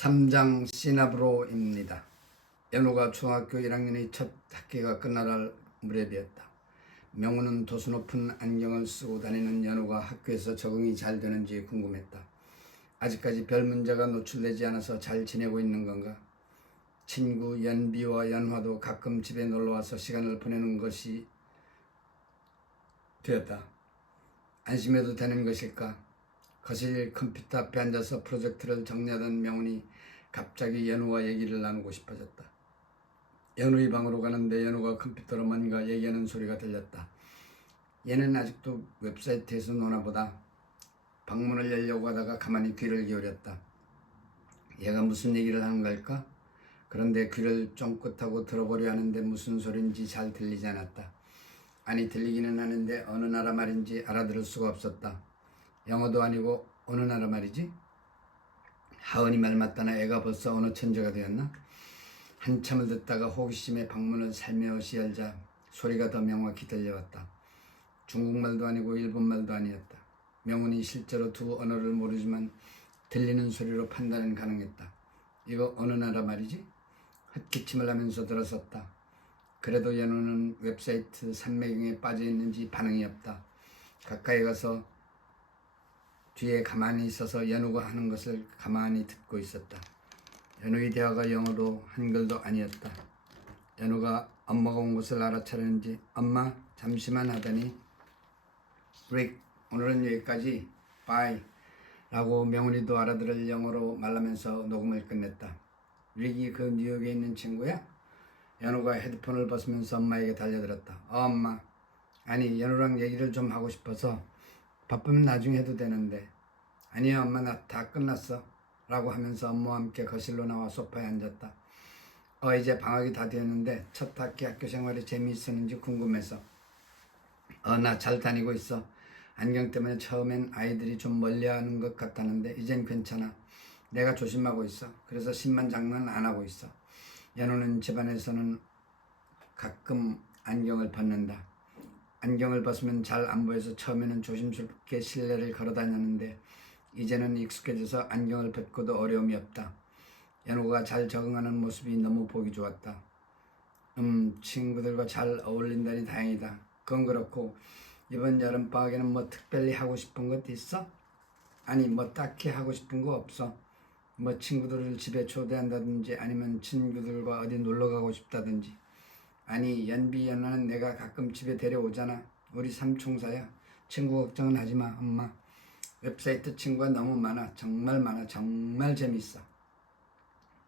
3장 시나브로입니다. 연우가 중학교 1학년의 첫 학기가 끝날 무렵이었다. 명우는 도수 높은 안경을 쓰고 다니는 연우가 학교에서 적응이 잘 되는지 궁금했다. 아직까지 별 문제가 노출되지 않아서 잘 지내고 있는 건가? 친구 연비와 연화도 가끔 집에 놀러와서 시간을 보내는 것이 되었다. 안심해도 되는 것일까? 거실 컴퓨터 앞에 앉아서 프로젝트를 정리하던 명훈이 갑자기 연우와 얘기를 나누고 싶어졌다. 연우의 방으로 가는데 연우가 컴퓨터로 뭔가 얘기하는 소리가 들렸다. 얘는 아직도 웹사이트에서 노나보다. 방문을 열려고 하다가 가만히 귀를 기울였다. 얘가 무슨 얘기를 하는 걸까? 그런데 귀를 쫑긋하고 들어보려 하는데 무슨 소린지 잘 들리지 않았다. 아니 들리기는 하는데 어느 나라 말인지 알아들을 수가 없었다. 영어도 아니고 어느 나라 말이지? 하은이 말 맞다나 애가 벌써 어느 천재가 되었나? 한참을 듣다가 호기심에 방문을 살며시 열자 소리가 더 명확히 들려왔다. 중국말도 아니고 일본말도 아니었다. 명훈이 실제로 두 언어를 모르지만 들리는 소리로 판단은 가능했다. 이거 어느 나라 말이지? 헛기침을 하면서 들었었다. 그래도 연우는 웹사이트 산매경에 빠져있는지 반응이 없다. 가까이 가서 뒤에 가만히 있어서 연우가 하는 것을 가만히 듣고 있었다. 연우의 대화가 영어도 한글도 아니었다. 연우가 엄마가 온 것을 알아차렸는지 엄마 잠시만 하더니 릭 오늘은 여기까지 바이 라고 명훈이도 알아들을 영어로 말하면서 녹음을 끝냈다. 릭이 그 뉴욕에 있는 친구야? 연우가 헤드폰을 벗으면서 엄마에게 달려들었다. 엄마 아니 연우랑 얘기를 좀 하고 싶어서 바쁘면 나중에 해도 되는데. 아니야 엄마 나 다 끝났어 라고 하면서 엄마와 함께 거실로 나와 소파에 앉았다. 이제 방학이 다 되었는데 첫 학기 학교 생활이 재미있었는지 궁금해서. 나 잘 다니고 있어. 안경 때문에 처음엔 아이들이 좀 멀리하는 것 같았는데 이젠 괜찮아. 내가 조심하고 있어. 그래서 신만장난 안 하고 있어. 연우는 집안에서는 가끔 안경을 벗는다. 안경을 벗으면 잘 안 보여서 처음에는 조심스럽게 실내를 걸어 다녔는데 이제는 익숙해져서 안경을 벗고도 어려움이 없다. 연우가 잘 적응하는 모습이 너무 보기 좋았다. 친구들과 잘 어울린다니 다행이다. 그건 그렇고 이번 여름방학에는 뭐 특별히 하고 싶은 것 있어? 아니 뭐 딱히 하고 싶은 거 없어. 뭐 친구들을 집에 초대한다든지 아니면 친구들과 어디 놀러 가고 싶다든지. 아니 연비 연하는 내가 가끔 집에 데려오잖아. 우리 삼총사야. 친구 걱정은 하지마 엄마. 웹사이트 친구가 너무 많아. 정말 많아. 정말 재밌어.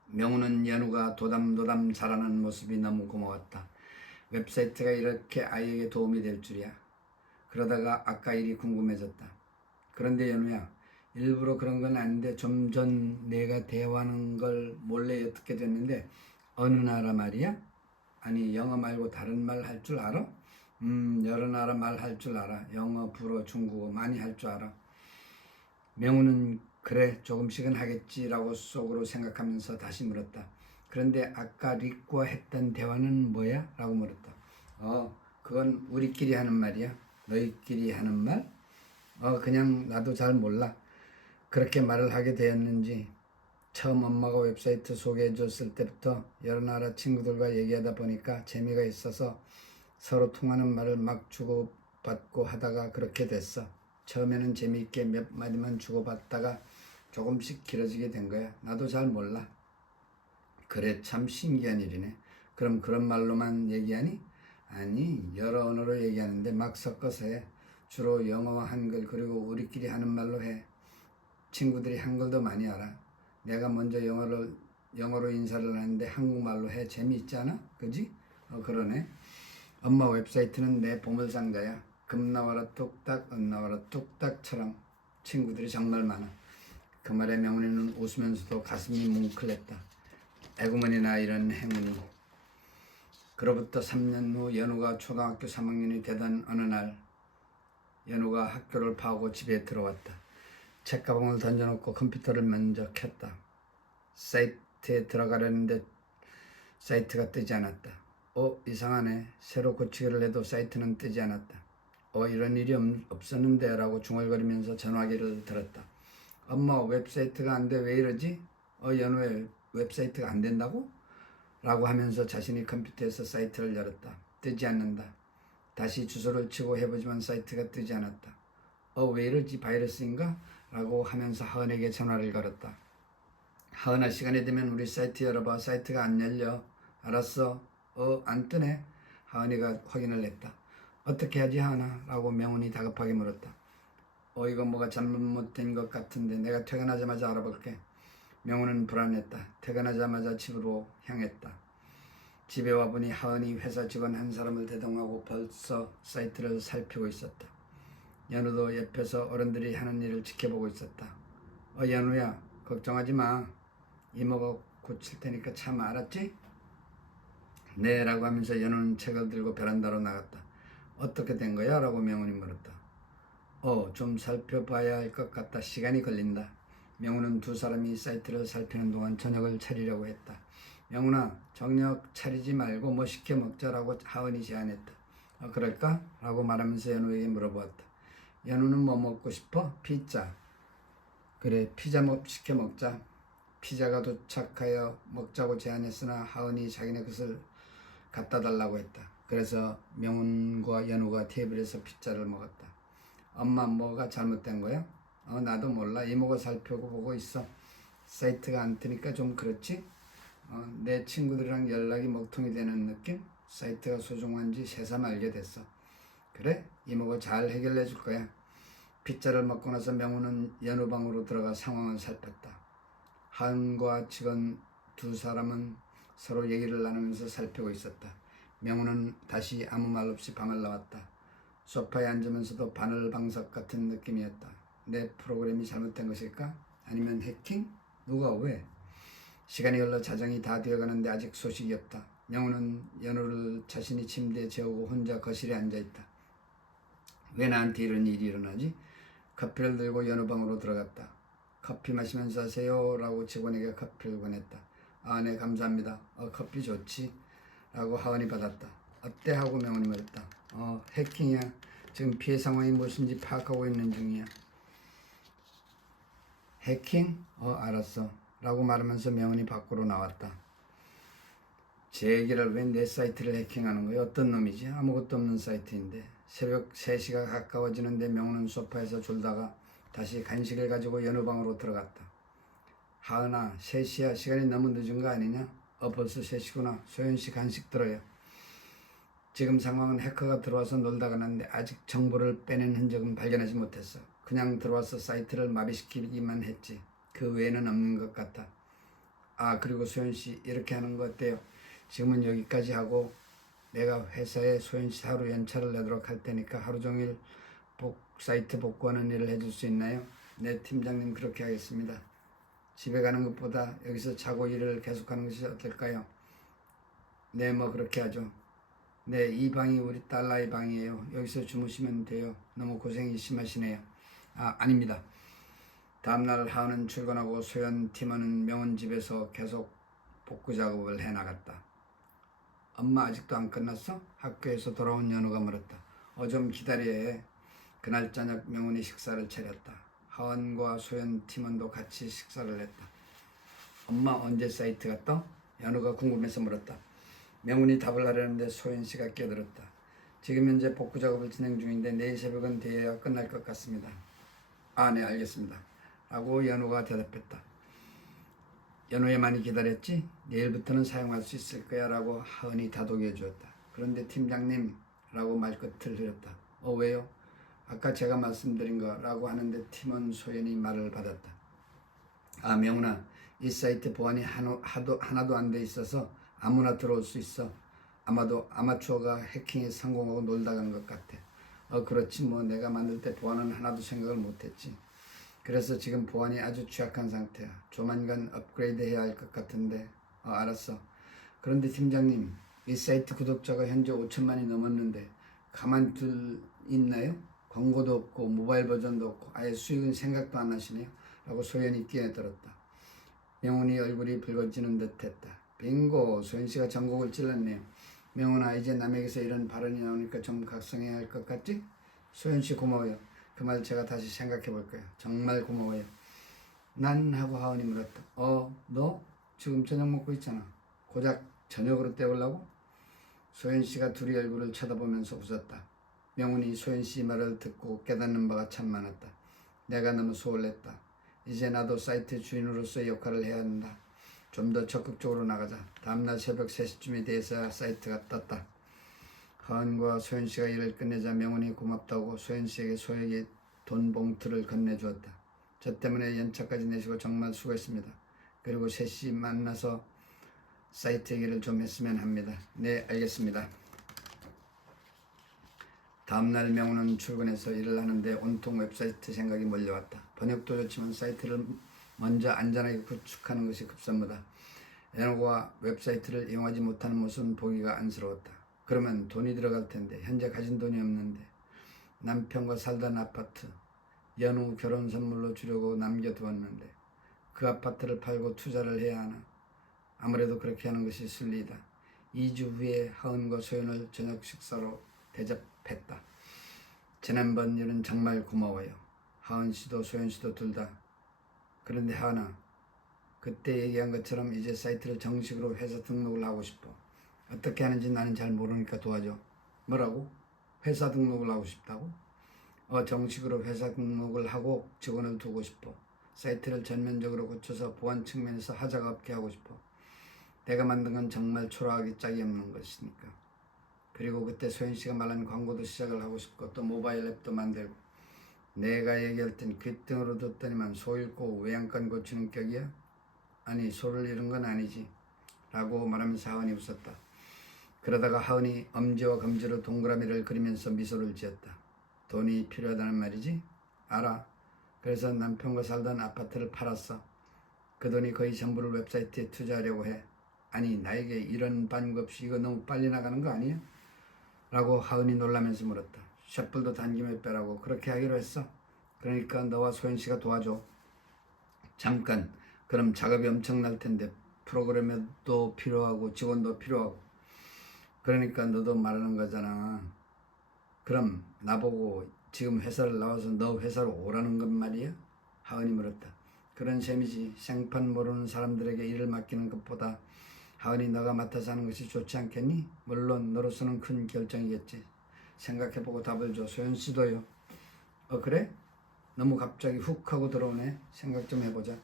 명우는 연우가 도담도담 자라는 모습이 너무 고마웠다. 웹사이트가 이렇게 아이에게 도움이 될 줄이야. 그러다가 아까 일이 궁금해졌다. 그런데 연우야, 일부러 그런 건 아닌데 좀 전 내가 대화하는 걸 몰래 어떻게 됐는데 어느 나라 말이야? 아니 영어 말고 다른 말 할 줄 알아? 여러 나라 말 할 줄 알아. 영어, 불어, 중국어 많이 할 줄 알아. 명우는 그래 조금씩은 하겠지라고 속으로 생각하면서 다시 물었다. 그런데 아까 릭과 했던 대화는 뭐야? 라고 물었다. 그건 우리끼리 하는 말이야. 너희끼리 하는 말? 그냥 나도 잘 몰라. 그렇게 말을 하게 되었는지 처음 엄마가 웹사이트 소개해 줬을 때부터 여러 나라 친구들과 얘기하다 보니까 재미가 있어서 서로 통하는 말을 막 주고받고 하다가 그렇게 됐어. 처음에는 재미있게 몇 마디만 주고받다가 조금씩 길어지게 된 거야. 나도 잘 몰라. 그래 참 신기한 일이네. 그럼 그런 말로만 얘기하니? 아니 여러 언어로 얘기하는데 막 섞어서 해. 주로 영어와 한글 그리고 우리끼리 하는 말로 해. 친구들이 한글도 많이 알아. 내가 먼저 영어로 인사를 하는데 한국말로 해. 재미있지 않아? 그지? 그러네. 엄마 웹사이트는 내 보물상자야. 금 나와라 뚝딱 은 나와라 뚝딱처럼 친구들이 정말 많아. 그 말에 명훈이는 웃으면서도 가슴이 뭉클했다. 에구머니나 이런 행운이. 그로부터 3년 후 연우가 초등학교 3학년이 되던 어느 날 연우가 학교를 파고 집에 들어왔다. 책가방을 던져놓고 컴퓨터를 먼저 켰다. 사이트에 들어가려는데 사이트가 뜨지 않았다. 이상하네. 새로 고치기를 해도 사이트는 뜨지 않았다. 이런 일이 없었는데 라고 중얼거리면서 전화기를 들었다. 엄마 웹사이트가 안 돼 왜 이러지? 연우의 웹사이트가 안 된다고? 라고 하면서 자신이 컴퓨터에서 사이트를 열었다. 뜨지 않는다. 다시 주소를 치고 해보지만 사이트가 뜨지 않았다. 왜 이러지? 바이러스인가? 라고 하면서 하은에게 전화를 걸었다. 하은아, 시간이 되면 우리 사이트 열어봐. 사이트가 안 열려. 알았어. 안 뜨네. 하은이가 확인을 했다. 어떻게 하지 하은아? 라고 명훈이 다급하게 물었다. 이거 뭐가 잘못된 것 같은데 내가 퇴근하자마자 알아볼게. 명훈은 불안했다. 퇴근하자마자 집으로 향했다. 집에 와보니 하은이 회사 직원 한 사람을 대동하고 벌써 사이트를 살피고 있었다. 연우도 옆에서 어른들이 하는 일을 지켜보고 있었다. 연우야, 걱정하지 마. 이모가 고칠 테니까 참, 알았지? 네, 라고 하면서 연우는 책을 들고 베란다로 나갔다. 어떻게 된 거야? 라고 명훈이 물었다. 좀 살펴봐야 할 것 같다. 시간이 걸린다. 명훈은 두 사람이 사이트를 살피는 동안 저녁을 차리려고 했다. 명훈아, 저녁 차리지 말고 뭐 시켜 먹자라고 하은이 제안했다. 그럴까? 라고 말하면서 연우에게 물어보았다. 연우는 뭐 먹고 싶어? 피자. 그래, 피자 시켜 먹자. 피자가 도착하여 먹자고 제안했으나 하은이 자기네 것을 갖다 달라고 했다. 그래서 명훈과 연우가 테이블에서 피자를 먹었다. 엄마, 뭐가 잘못된 거야? 나도 몰라. 이모가 살펴보고 있어. 사이트가 안 뜨니까 좀 그렇지? 내 친구들이랑 연락이 먹통이 되는 느낌? 사이트가 소중한지 새삼 알게 됐어. 그래? 이모가 잘 해결해 줄 거야. 피자를 먹고 나서 명훈은 연우 방으로 들어가 상황을 살폈다. 하은과 직원 두 사람은 서로 얘기를 나누면서 살피고 있었다. 명훈은 다시 아무 말 없이 방을 나왔다. 소파에 앉으면서도 바늘방석 같은 느낌이었다. 내 프로그램이 잘못된 것일까? 아니면 해킹? 누가 왜? 시간이 흘러 자정이 다 되어가는데 아직 소식이 없다. 명훈은 연우를 자신이 침대에 재우고 혼자 거실에 앉아있다. 왜 나한테 이런 일이 일어나지? 커피를 들고 연우 방으로 들어갔다. 커피 마시면서 하세요 라고 직원에게 커피를 권했다. 네, 감사합니다. 커피 좋지? 라고 하은이 받았다. 어때? 하고 명훈이 말했다. 해킹이야. 지금 피해 상황이 무엇인지 파악하고 있는 중이야. 해킹? 알았어. 라고 말하면서 명훈이 밖으로 나왔다. 제 얘기를 왜 내 사이트를 해킹하는 거야? 어떤 놈이지? 아무것도 없는 사이트인데. 새벽 3시가 가까워지는데 명훈은 소파에서 졸다가 다시 간식을 가지고 연우 방으로 들어갔다. 하은아, 3시야. 시간이 너무 늦은 거 아니냐? 벌써 3시구나. 소연씨 간식 들어요. 지금 상황은 해커가 들어와서 놀다 가는데 아직 정보를 빼낸 흔적은 발견하지 못했어. 그냥 들어와서 사이트를 마비시키기만 했지. 그 외에는 없는 것 같아. 그리고 소연씨, 이렇게 하는 거 어때요? 지금은 여기까지 하고 내가 회사에 소연씨 하루 연차를 내도록 할 테니까 하루 종일 사이트 복구하는 일을 해줄 수 있나요? 네, 팀장님, 그렇게 하겠습니다. 집에 가는 것보다 여기서 자고 일을 계속하는 것이 어떨까요? 네, 뭐 그렇게 하죠. 네, 이 방이 우리 딸아이 방이에요. 여기서 주무시면 돼요. 너무 고생이 심하시네요. 아닙니다. 다음날 하은은 출근하고 소연 팀원은 명훈 집에서 계속 복구 작업을 해나갔다. 엄마, 아직도 안 끝났어? 학교에서 돌아온 연우가 물었다. 좀 기다려야 해. 그날 저녁 명훈이 식사를 차렸다. 하은과 소연 팀원도 같이 식사를 했다. 엄마, 언제 사이트가 떠? 연우가 궁금해서 물었다. 명훈이 답을 하려는데 소연씨가 끼어들었다. 지금 현재 복구 작업을 진행 중인데 내일 새벽은 되어야 끝날 것 같습니다. 네, 알겠습니다. 라고 연우가 대답했다. 연우야, 많이 기다렸지? 내일부터는 사용할 수 있을 거야 라고 하은이 다독여 주었다. 그런데 팀장님, 라고 말끝을 흐렸다. 왜요? 아까 제가 말씀드린 거라고 하는데 팀원 소연이 말을 받았다. 명훈아, 이 사이트 보안이 하나도 안 돼 있어서 아무나 들어올 수 있어. 아마도 아마추어가 해킹에 성공하고 놀다 가는 것 같아. 그렇지 뭐, 내가 만들 때 보안은 하나도 생각을 못했지. 그래서 지금 보안이 아주 취약한 상태야. 조만간 업그레이드 해야 할 것 같은데. 알았어. 그런데 팀장님, 이 사이트 구독자가 현재 5천만이 넘었는데 가만둘 있나요? 광고도 없고 모바일 버전도 없고 아예 수익은 생각도 안 하시네요. 라고 소연이 끼어들었다. 명훈이 얼굴이 붉어지는 듯 했다. 빙고, 소연씨가 전곡을 찔렀네요. 명훈아, 이제 남에게서 이런 발언이 나오니까 좀 각성해야 할 것 같지? 소연씨 고마워요. 그 말 제가 다시 생각해 볼 거예요. 정말 고마워요. 난 하고 하은이 물었다. 너 지금 저녁 먹고 있잖아. 고작 저녁으로 때우려고? 소연씨가 둘이 얼굴을 쳐다보면서 웃었다. 명훈이 소연씨 말을 듣고 깨닫는 바가 참 많았다. 내가 너무 소홀했다. 이제 나도 사이트 주인으로서의 역할을 해야 한다. 좀 더 적극적으로 나가자. 다음날 새벽 3시쯤에 돼서야 사이트가 떴다. 하은과 소연씨가 일을 끝내자 명훈이 고맙다고 소연씨에게 소액의 돈 봉투를 건네주었다. 저 때문에 연차까지 내시고 정말 수고했습니다. 그리고 셋이 만나서 사이트 얘기를 좀 했으면 합니다. 네, 알겠습니다. 다음날 명훈은 출근해서 일을 하는데 온통 웹사이트 생각이 몰려왔다. 번역도 좋지만 사이트를 먼저 안전하게 구축하는 것이 급선무다. 연호가 웹사이트를 이용하지 못하는 모습은 보기가 안쓰러웠다. 그러면 돈이 들어갈 텐데 현재 가진 돈이 없는데 남편과 살던 아파트 연후 결혼 선물로 주려고 남겨두었는데 그 아파트를 팔고 투자를 해야 하나? 아무래도 그렇게 하는 것이 순리이다. 2주 후에 하은과 소연을 저녁 식사로 대접했다. 지난번 일은 정말 고마워요. 하은씨도 소연씨도 둘 다. 그런데 하은아, 그때 얘기한 것처럼 이제 사이트를 정식으로 회사 등록을 하고 싶어. 어떻게 하는지 나는 잘 모르니까 도와줘. 뭐라고? 회사 등록을 하고 싶다고? 정식으로 회사 등록을 하고 직원을 두고 싶어. 사이트를 전면적으로 고쳐서 보안 측면에서 하자가 없게 하고 싶어. 내가 만든 건 정말 초라하기 짝이 없는 것이니까. 그리고 그때 소연씨가 말한 광고도 시작을 하고 싶고 또 모바일 앱도 만들고. 내가 얘기할 땐 귓등으로 듣더니만 소 잃고 외양간 고치는 격이야? 아니, 소를 잃은 건 아니지 라고 말하면서 하은이 웃었다. 그러다가 하은이 엄지와 검지로 동그라미를 그리면서 미소를 지었다. 돈이 필요하다는 말이지? 알아. 그래서 남편과 살던 아파트를 팔았어. 그 돈이 거의 전부를 웹사이트에 투자하려고 해. 아니, 나에게 이런 반응 없이 이거 너무 빨리 나가는 거 아니야? 라고 하은이 놀라면서 물었다. 샷불도 단김에 빼라고 그렇게 하기로 했어. 그러니까 너와 소연씨가 도와줘. 잠깐. 그럼 작업이 엄청날 텐데 프로그래머도 필요하고 직원도 필요하고. 그러니까 너도 말하는 거잖아. 그럼 나보고 지금 회사를 나와서 너 회사로 오라는 건 말이야? 하은이 물었다. 그런 셈이지. 생판 모르는 사람들에게 일을 맡기는 것보다 하은이 너가 맡아서 하는 것이 좋지 않겠니? 물론 너로서는 큰 결정이겠지. 생각해보고 답을 줘. 소연씨도요. 그래? 너무 갑자기 훅 하고 들어오네. 생각 좀 해보자.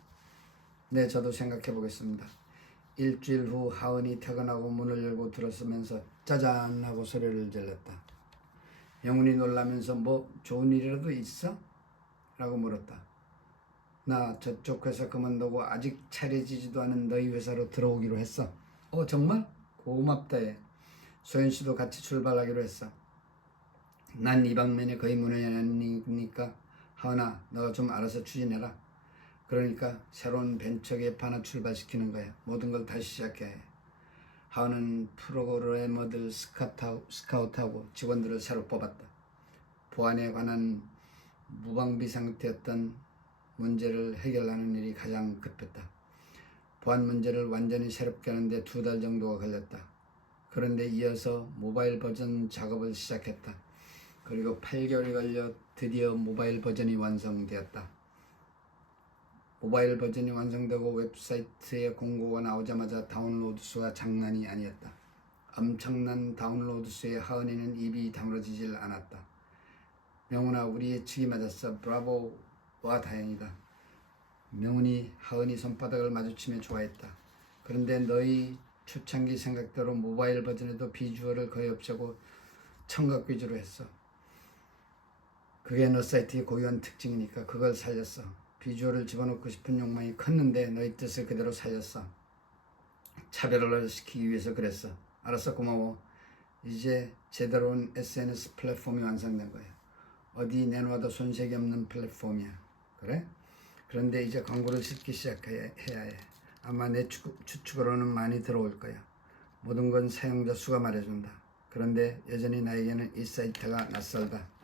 네, 저도 생각해보겠습니다. 일주일 후 하은이 퇴근하고 문을 열고 들어서면서 짜잔 하고 소리를 질렀다. 영훈이 놀라면서 뭐 좋은 일이라도 있어? 라고 물었다. 나 저쪽 회사 그만두고 아직 차려지지도 않은 너희 회사로 들어오기로 했어. 정말? 고맙다 얘. 소연씨도 같이 출발하기로 했어. 난 이 방면에 거의 문외한이니까 하은아, 너가 좀 알아서 추진해라. 그러니까 새로운 벤처기업 하나 출발시키는 거야. 모든 걸 다시 시작해야 해. 하은은 프로그래머들 스카우트하고 직원들을 새로 뽑았다. 보안에 관한 무방비 상태였던 문제를 해결하는 일이 가장 급했다. 보안 문제를 완전히 새롭게 하는데 2달 정도가 걸렸다. 그런데 이어서 모바일 버전 작업을 시작했다. 그리고 8개월이 걸려 드디어 모바일 버전이 완성되었다. 모바일 버전이 완성되고 웹사이트에 공고가 나오자마자 다운로드 수가 장난이 아니었다. 엄청난 다운로드 수에 하은이는 입이 다물어지질 않았다. 명훈아, 우리 예측이 맞았어. 브라보와 다행이다. 명훈이 하은이 손바닥을 마주치며 좋아했다. 그런데 너희 초창기 생각대로 모바일 버전에도 비주얼을 거의 없애고 청각 위주로 했어. 그게 너 사이트의 고유한 특징이니까 그걸 살렸어. 비주얼을 집어넣고 싶은 욕망이 컸는데 너희 뜻을 그대로 살렸어. 차별화를 시키기 위해서 그랬어. 알았어, 고마워. 이제 제대로 온 SNS 플랫폼이 완성된 거야. 어디 내놓아도 손색이 없는 플랫폼이야. 그래? 그런데 이제 광고를 싣기 시작해야 해. 아마 내 추측으로는 많이 들어올 거야. 모든 건 사용자 수가 말해준다. 그런데 여전히 나에게는 이 사이트가 낯설다.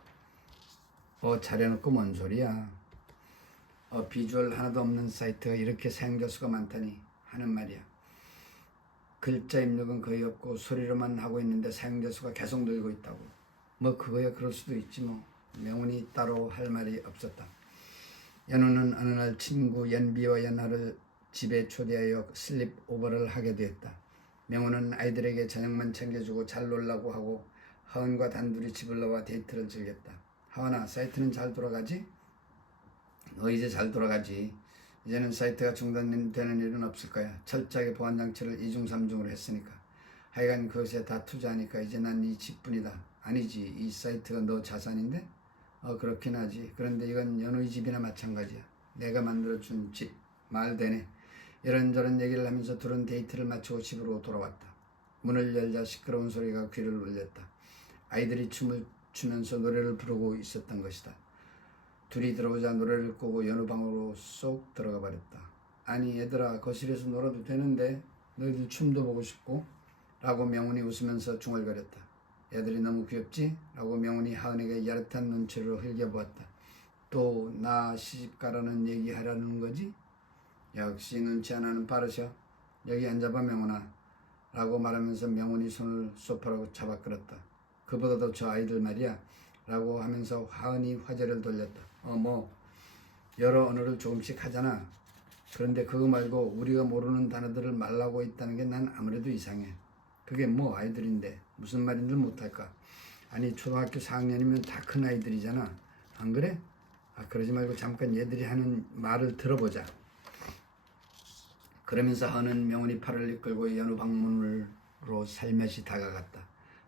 잘해놓고 뭔 소리야. 비주얼 하나도 없는 사이트가 이렇게 사용자 수가 많다니 하는 말이야. 글자 입력은 거의 없고 소리로만 하고 있는데 사용자 수가 계속 늘고 있다고. 그거야 그럴 수도 있지 뭐. 명훈이 따로 할 말이 없었다. 연우는 어느 날 친구 연비와 연하를 집에 초대하여 슬립 오버를 하게 되었다. 명호는 아이들에게 저녁만 챙겨주고 잘 놀라고 하고 하은과 단둘이 집을 나와 데이트를 즐겼다. 하은아, 사이트는 잘 돌아가지? 너 이제 잘 돌아가지. 이제는 사이트가 중단되는 일은 없을 거야. 철저하게 보안 장치를 2중 3중으로 했으니까. 하여간 그것에 다 투자하니까 이제 난 이 집뿐이다. 아니지, 이 사이트가 너 자산인데? 그렇긴 하지. 그런데 이건 연우의 집이나 마찬가지야. 내가 만들어준 집. 말 되네. 이런저런 얘기를 하면서 둘은 데이트를 마치고 집으로 돌아왔다. 문을 열자 시끄러운 소리가 귀를 울렸다. 아이들이 춤을 추면서 노래를 부르고 있었던 것이다. 둘이 들어오자 노래를 끄고 연우 방으로 쏙 들어가 버렸다. 아니 얘들아, 거실에서 놀아도 되는데 너희들 춤도 보고 싶고? 라고 명훈이 웃으면서 중얼거렸다. 애들이 너무 귀엽지? 라고 명훈이 하은에게 야릇한 눈치로 흘겨보았다. 또 나 시집가라는 얘기 하려는 거지? 역시 눈치 하나는 빠르셔. 여기 앉아봐 명훈아. 라고 말하면서 명훈이 손을 소파로 잡아 끌었다. 그보다도 저 아이들 말이야. 라고 하면서 하은이 화제를 돌렸다. 여러 언어를 조금씩 하잖아. 그런데 그거 말고 우리가 모르는 단어들을 말하고 있다는 게 난 아무래도 이상해. 그게 뭐 아이들인데 무슨 말인지 못할까? 아니 초등학교 4학년이면 다 큰 아이들이잖아. 안 그래? 그러지 말고 잠깐 얘들이 하는 말을 들어보자. 그러면서 하는 명훈이 팔을 이끌고 연우 방문으로 살며시 다가갔다.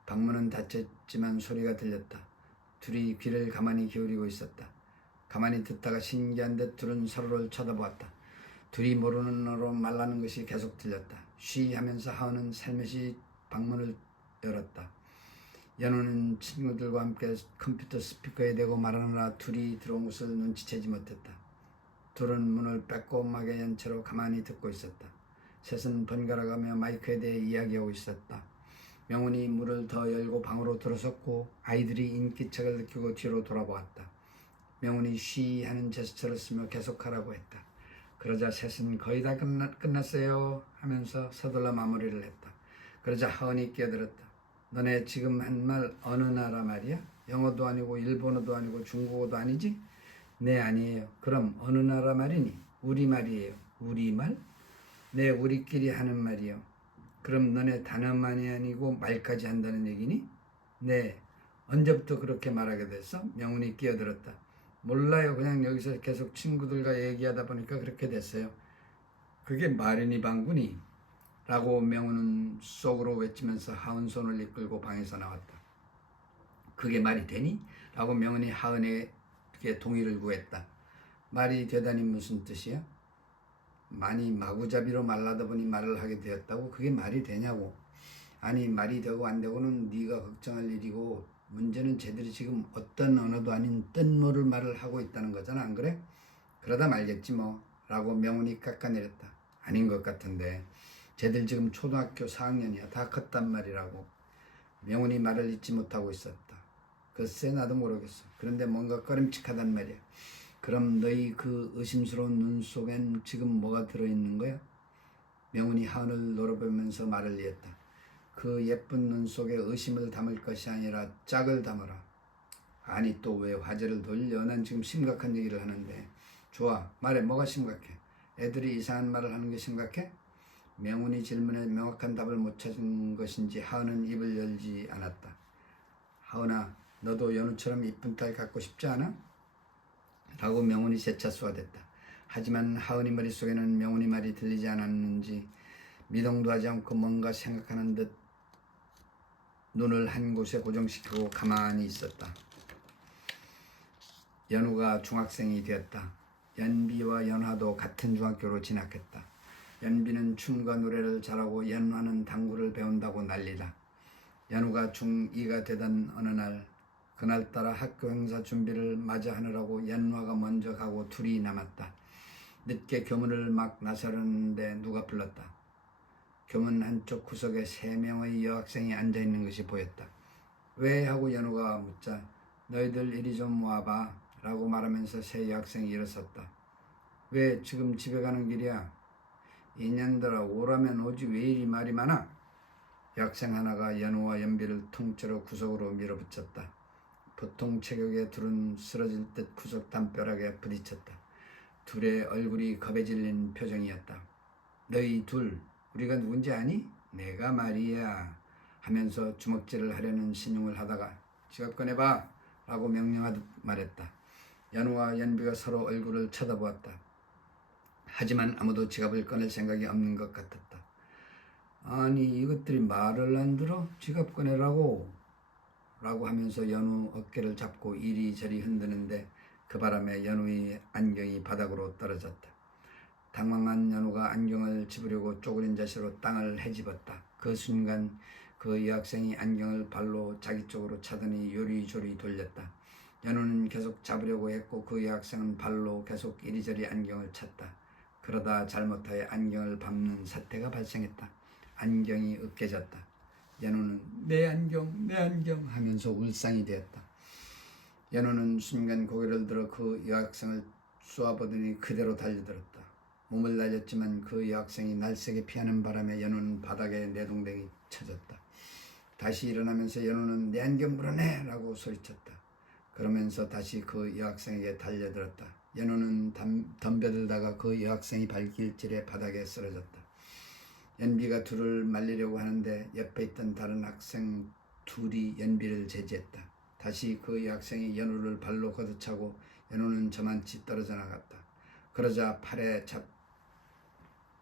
방문은 닫혔지만 소리가 들렸다. 둘이 귀를 가만히 기울이고 있었다. 가만히 듣다가 신기한 듯 둘은 서로를 쳐다보았다. 둘이 모르는 언어로 말하는 것이 계속 들렸다. 쉬 하면서 하은은 살며시 방문을 열었다. 연우는 친구들과 함께 컴퓨터 스피커에 대고 말하느라 둘이 들어온 것을 눈치채지 못했다. 둘은 문을 빼꼼하게 연 채로 가만히 듣고 있었다. 셋은 번갈아가며 마이크에 대해 이야기하고 있었다. 명훈이 문을 더 열고 방으로 들어섰고 아이들이 인기척을 느끼고 뒤로 돌아보았다. 명훈이 쉬 하는 제스처를 쓰며 계속하라고 했다. 그러자 셋은 거의 다 끝났어요 하면서 서둘러 마무리를 했다. 그러자 하은이 끼어들었다. 너네 지금 한 말 어느 나라 말이야? 영어도 아니고 일본어도 아니고 중국어도 아니지? 네, 아니에요. 그럼 어느 나라 말이니? 우리말이에요. 우리말? 네, 우리끼리 하는 말이요. 그럼 너네 단어만이 아니고 말까지 한다는 얘기니? 네. 언제부터 그렇게 말하게 됐어? 명훈이 끼어들었다. 몰라요. 그냥 여기서 계속 친구들과 얘기하다 보니까 그렇게 됐어요. 그게 말이니 방구니? 라고 명훈은 속으로 외치면서 하은 손을 이끌고 방에서 나왔다. 그게 말이 되니? 라고 명훈이 하은에게 동의를 구했다. 말이 되다니 무슨 뜻이야? 많이 마구잡이로 말하다 보니 말을 하게 되었다고? 그게 말이 되냐고. 아니 말이 되고 안 되고는 네가 걱정할 일이고 문제는 쟤들이 지금 어떤 언어도 아닌 뜬모를 말을 하고 있다는 거잖아. 안 그래? 그러다 말겠지 뭐. 라고 명훈이 깎아내렸다. 아닌 것 같은데 쟤들 지금 초등학교 4학년이야. 다 컸단 말이라고. 명훈이 말을 잊지 못하고 있었다. 글쎄 나도 모르겠어. 그런데 뭔가 꺼림칙하단 말이야. 그럼 너희 그 의심스러운 눈 속엔 지금 뭐가 들어있는 거야? 명훈이 하은을 노려보면서 말을 이었다. 그 예쁜 눈 속에 의심을 담을 것이 아니라 짝을 담아라. 아니 또 왜 화제를 돌려? 난 지금 심각한 얘기를 하는데. 좋아, 말해. 뭐가 심각해? 애들이 이상한 말을 하는 게 심각해? 명훈이 질문에 명확한 답을 못 찾은 것인지 하은은 입을 열지 않았다. 하은아, 너도 연우처럼 이쁜 딸 갖고 싶지 않아? 라고 명훈이 재차 쏘아댔다. 하지만 하은이 머릿속에는 명훈이 말이 들리지 않았는지 미동도 하지 않고 뭔가 생각하는 듯 눈을 한 곳에 고정시키고 가만히 있었다. 연우가 중학생이 되었다. 연비와 연화도 같은 중학교로 진학했다. 연비는 춤과 노래를 잘하고 연화는 당구를 배운다고 난리다. 연우가 중2가 되던 어느 날, 그날따라 학교 행사 준비를 마저 하느라고 연화가 먼저 가고 둘이 남았다. 늦게 교문을 막 나서려는데 누가 불렀다. 교문 한쪽 구석에 3명의 여학생이 앉아있는 것이 보였다. 왜? 하고 연우가 묻자 너희들 이리 좀 와봐 라고 말하면서 세 여학생이 일어섰다. 왜? 지금 집에 가는 길이야. 이년들아 오라면 오지 왜 이리 말이 많아? 여학생 하나가 연우와 연비를 통째로 구석으로 밀어붙였다. 보통 체격의 둘은 쓰러질 듯 구석 담벼락에 부딪혔다. 둘의 얼굴이 겁에 질린 표정이었다. 너희 둘 우리가 누군지 아니? 내가 말이야 하면서 주먹질을 하려는 신용을 하다가 지갑 꺼내봐 라고 명령하듯 말했다. 연우와 연비가 서로 얼굴을 쳐다보았다. 하지만 아무도 지갑을 꺼낼 생각이 없는 것 같았다. 아니 이것들이 말을 안 들어? 지갑 꺼내라고 라고 하면서 연우 어깨를 잡고 이리저리 흔드는데 그 바람에 연우의 안경이 바닥으로 떨어졌다. 당황한 연우가 안경을 집으려고 쪼그린 자세로 땅을 헤집었다. 그 순간 그 여학생이 안경을 발로 자기 쪽으로 차더니 요리조리 돌렸다. 연우는 계속 잡으려고 했고 그 여학생은 발로 계속 이리저리 안경을 찼다. 그러다 잘못하여 안경을 밟는 사태가 발생했다. 안경이 으깨졌다. 연우는 내 안경 하면서 울상이 되었다. 연우는 순간 고개를 들어 그 여학생을 쏘아보더니 그대로 달려들었다. 몸을 날렸지만 그 여학생이 날쌔게 피하는 바람에 연우는 바닥에 내동댕이 쳐졌다. 다시 일어나면서 연우는 내 안경 물어내! 라고 소리쳤다. 그러면서 다시 그 여학생에게 달려들었다. 연우는 덤벼들다가 그 여학생이 발길질에 바닥에 쓰러졌다. 연비가 둘을 말리려고 하는데 옆에 있던 다른 학생 둘이 연비를 제지했다. 다시 그 여학생이 연우를 발로 걷어차고 연우는 저만치 떨어져 나갔다. 그러자 팔에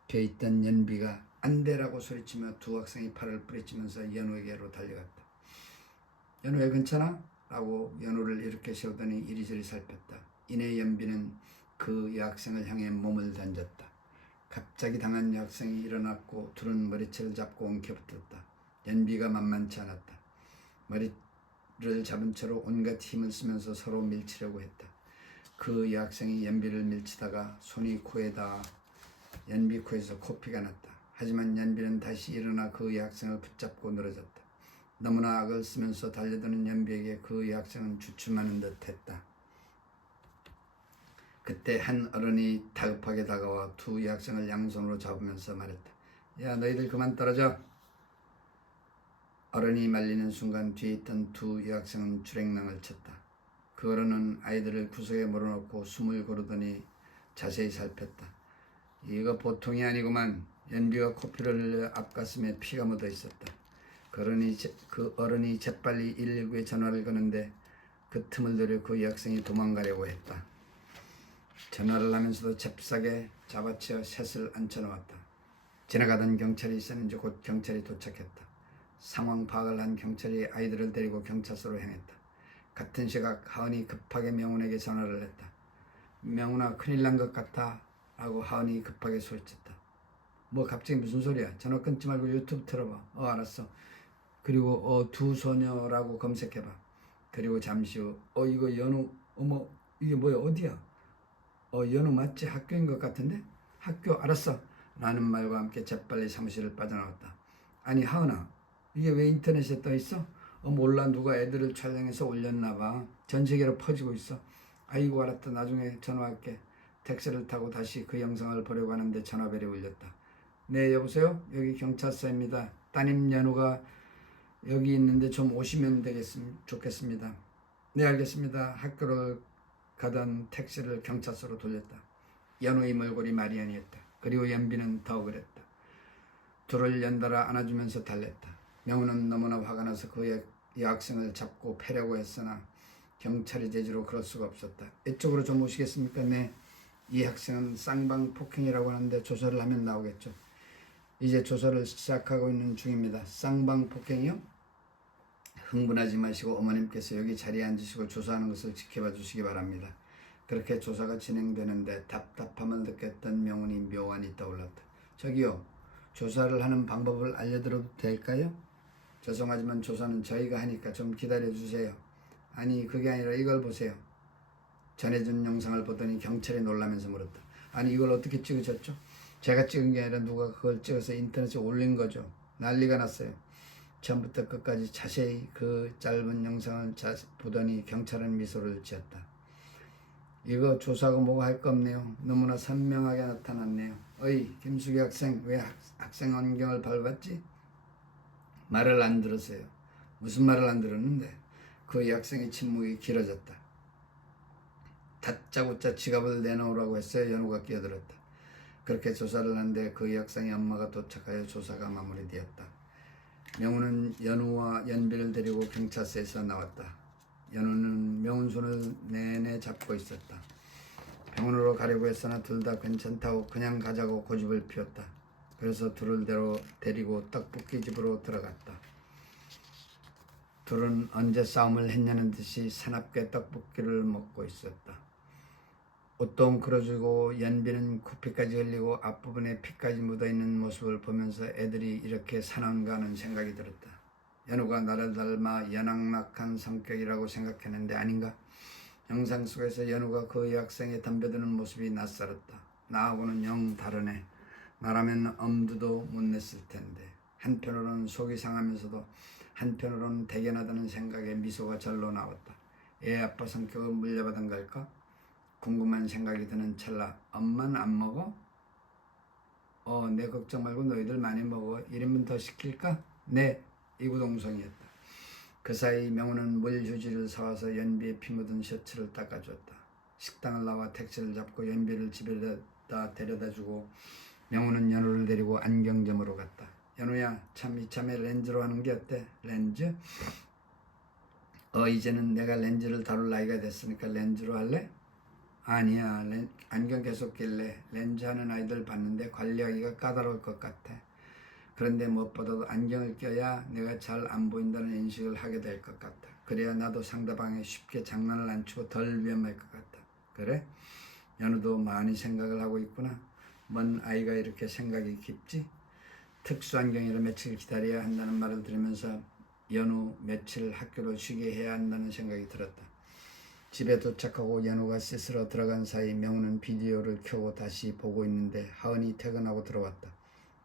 잡혀있던 연비가 안돼라고 소리치며 두 학생이 팔을 뿌리치면서 연우에게로 달려갔다. 연우야 괜찮아? 라고 연우를 이렇게 세우더니 이리저리 살폈다. 이내 연비는 그 여학생을 향해 몸을 던졌다. 갑자기 당한 여학생이 일어났고 둘은 머리채를 잡고 엉켜붙었다. 연비가 만만치 않았다. 머리를 잡은 채로 온갖 힘을 쓰면서 서로 밀치려고 했다. 그 여학생이 연비를 밀치다가 손이 코에 닿아 연비 코에서 코피가 났다. 하지만 연비는 다시 일어나 그 여학생을 붙잡고 늘어졌다. 너무나 악을 쓰면서 달려드는 연비에게 그 여학생은 주춤하는 듯 했다. 그때 한 어른이 다급하게 다가와 두 여학생을 양손으로 잡으면서 말했다. 야 너희들 그만 떨어져. 어른이 말리는 순간 뒤에 있던 두 여학생은 주랭랑을 쳤다. 그 어른은 아이들을 구석에 몰아놓고 숨을 고르더니 자세히 살폈다. 이거 보통이 아니구만. 연비가 코피를 흘려 앞가슴에 피가 묻어 있었다. 그 어른이 재빨리 119에 전화를 거는데 그 틈을 노려 그 여학생이 도망가려고 했다. 전화를 하면서도 잽싸게 잡아채어 셋을 앉혀놓았다. 지나가던 경찰이 있었는지 곧 경찰이 도착했다. 상황 파악을 한 경찰이 아이들을 데리고 경찰서로 향했다. 같은 시각 하은이 급하게 명훈에게 전화를 했다. 명훈아 큰일 난 것 같아 라고 하은이 급하게 소리쳤다. 뭐 갑자기 무슨 소리야? 전화 끊지 말고 유튜브 틀어봐. 알았어. 그리고 두 소녀라고 검색해봐. 그리고 잠시 후 이거 연우 어머 이게 뭐야 어디야? 연우 맞지? 학교인 것 같은데? 학교 알았어 라는 말과 함께 재빨리 사무실을 빠져나왔다. 아니 하은아 이게 왜 인터넷에 떠있어? 몰라 누가 애들을 촬영해서 올렸나봐. 전세계로 퍼지고 있어. 아이고 알았다 나중에 전화할게. 택시를 타고 다시 그 영상을 보려고 하는데 전화벨이 울렸다. 네 여보세요? 여기 경찰서입니다. 따님 연우가 여기 있는데 좀 오시면 좋겠습니다. 네 알겠습니다. 학교를 가던 택시를 경찰서로 돌렸다. 연우의 몰골이 말이 아니었다. 그리고 연비는 더 그랬다. 둘을 연달아 안아주면서 달랬다. 명훈은 너무나 화가 나서 그 여학생을 잡고 패려고 했으나 경찰의 제지로 그럴 수가 없었다. 이쪽으로 좀 오시겠습니까? 네. 이 학생은 쌍방폭행이라고 하는데 조사를 하면 나오겠죠. 이제 조사를 시작하고 있는 중입니다. 쌍방폭행이요? 흥분하지 마시고 어머님께서 여기 자리에 앉으시고 조사하는 것을 지켜봐 주시기 바랍니다. 그렇게 조사가 진행되는데 답답함을 느꼈던 명훈이 묘안이 떠올랐다. 저기요, 조사를 하는 방법을 알려드려도 될까요? 죄송하지만 조사는 저희가 하니까 좀 기다려주세요. 아니 그게 아니라 이걸 보세요. 전해준 영상을 보더니 경찰이 놀라면서 물었다. 아니 이걸 어떻게 찍으셨죠? 제가 찍은 게 아니라 누가 그걸 찍어서 인터넷에 올린 거죠. 난리가 났어요. 처음부터 끝까지 자세히 그 짧은 영상을 보더니 경찰은 미소를 지었다. 이거 조사하고 뭐가 할 거 없네요. 너무나 선명하게 나타났네요. 어이 김수기 학생 왜 학생 안경을 밟았지? 말을 안 들었어요. 무슨 말을 안 들었는데? 그 학생의 침묵이 길어졌다. 다짜고짜 지갑을 내놓으라고 했어요. 연우가 끼어들었다. 그렇게 조사를 하는데 그 의학상의 엄마가 도착하여 조사가 마무리되었다. 명우는 연우와 연비를 데리고 경찰서에서 나왔다. 연우는 명훈 손을 내내 잡고 있었다. 병원으로 가려고 했으나 둘 다 괜찮다고 그냥 가자고 고집을 피웠다. 그래서 둘을 데리고 떡볶이 집으로 들어갔다. 둘은 언제 싸움을 했냐는 듯이 사납게 떡볶이를 먹고 있었다. 옷도 웅크러지고 연비는 코피까지 흘리고 앞부분에 피까지 묻어있는 모습을 보면서 애들이 이렇게 사나운가 하는 생각이 들었다. 연우가 나를 닮아 연악낙한 성격이라고 생각했는데 아닌가? 영상 속에서 연우가 그 여학생에 덤벼드는 모습이 낯설었다. 나하고는 영 다르네. 나라면 엄두도 못 냈을 텐데. 한편으로는 속이 상하면서도 한편으로는 대견하다는 생각에 미소가 절로 나왔다. 애 아빠 성격을 물려받은 걸까? 궁금한 생각이 드는 찰나 엄마는 안 먹어? 내 걱정 말고 너희들 많이 먹어. 1인분 더 시킬까? 네. 이구동성이었다. 그 사이 명우는 물휴지를 사와서 연비의 피 묻은 셔츠를 닦아주었다. 식당을 나와 택시를 잡고 연비를 집에다 데려다주고 명우는 연우를 데리고 안경점으로 갔다. 연우야, 참 이참에 렌즈로 하는 게 어때? 렌즈? 이제는 내가 렌즈를 다룰 나이가 됐으니까 렌즈로 할래? 아니야, 안경 계속 낄래. 렌즈 하는 아이들 봤는데 관리하기가 까다로울 것 같아. 그런데 무엇보다도 안경을 껴야 내가 잘 안 보인다는 인식을 하게 될 것 같아. 그래야 나도 상대방에 쉽게 장난을 안 치고 덜 위험할 것 같아. 그래? 연우도 많이 생각을 하고 있구나. 뭔 아이가 이렇게 생각이 깊지? 특수 안경이라 며칠 기다려야 한다는 말을 들으면서 연우 며칠 학교를 쉬게 해야 한다는 생각이 들었다. 집에 도착하고 연우가 씻으러 들어간 사이 명우는 비디오를 켜고 다시 보고 있는데 하은이 퇴근하고 들어왔다.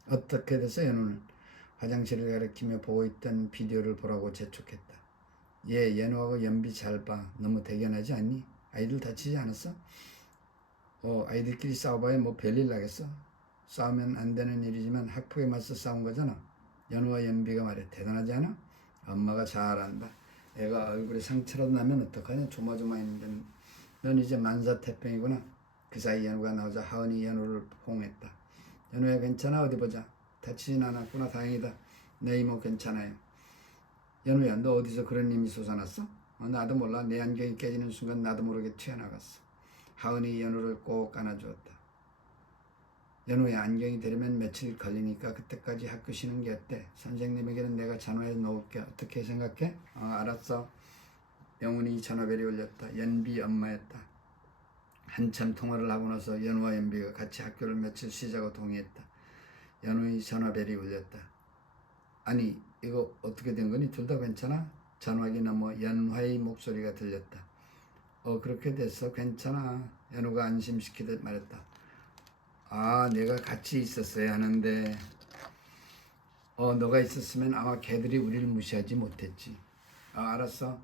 어떻게 됐어? 연우는 화장실을 가리키며 보고 있던 비디오를 보라고 재촉했다. 연우하고 연비 잘 봐. 너무 대견하지 않니? 아이들 다치지 않았어? 아이들끼리 싸워봐야 뭐 별일 나겠어? 싸우면 안 되는 일이지만 학폭에 맞서 싸운 거잖아. 연우와 연비가 말해. 대단하지 않아? 엄마가 잘한다. 애가 얼굴에 상처라도 나면 어떡하냐? 조마조마했는데 넌 이제 만사태평이구나. 그 사이 연우가 나오자 하은이 연우를 포옹했다. 연우야 괜찮아? 어디 보자. 다치진 않았구나. 다행이다. 내 이모 괜찮아요. 연우야 너 어디서 그런 힘이 솟아났어? 나도 몰라. 내 안경이 깨지는 순간 나도 모르게 튀어나갔어. 하은이 연우를 꼭 안아주었다. 연우야 안경이 되려면 며칠 걸리니까 그때까지 학교 쉬는 게 어때? 선생님에게는 내가 전화해 놓을게. 어떻게 생각해? 알았어. 명훈이 전화벨이 울렸다. 연비 엄마였다. 한참 통화를 하고 나서 연우와 연비가 같이 학교를 며칠 쉬자고 동의했다. 연우의 전화벨이 울렸다. 아니 이거 어떻게 된 거니? 둘 다 괜찮아? 전화기 넘어 연화의 목소리가 들렸다. 그렇게 됐어. 괜찮아. 연우가 안심시키듯 말했다. 내가 같이 있었어야 하는데 너가 있었으면 아마 걔들이 우리를 무시하지 못했지. 알았어.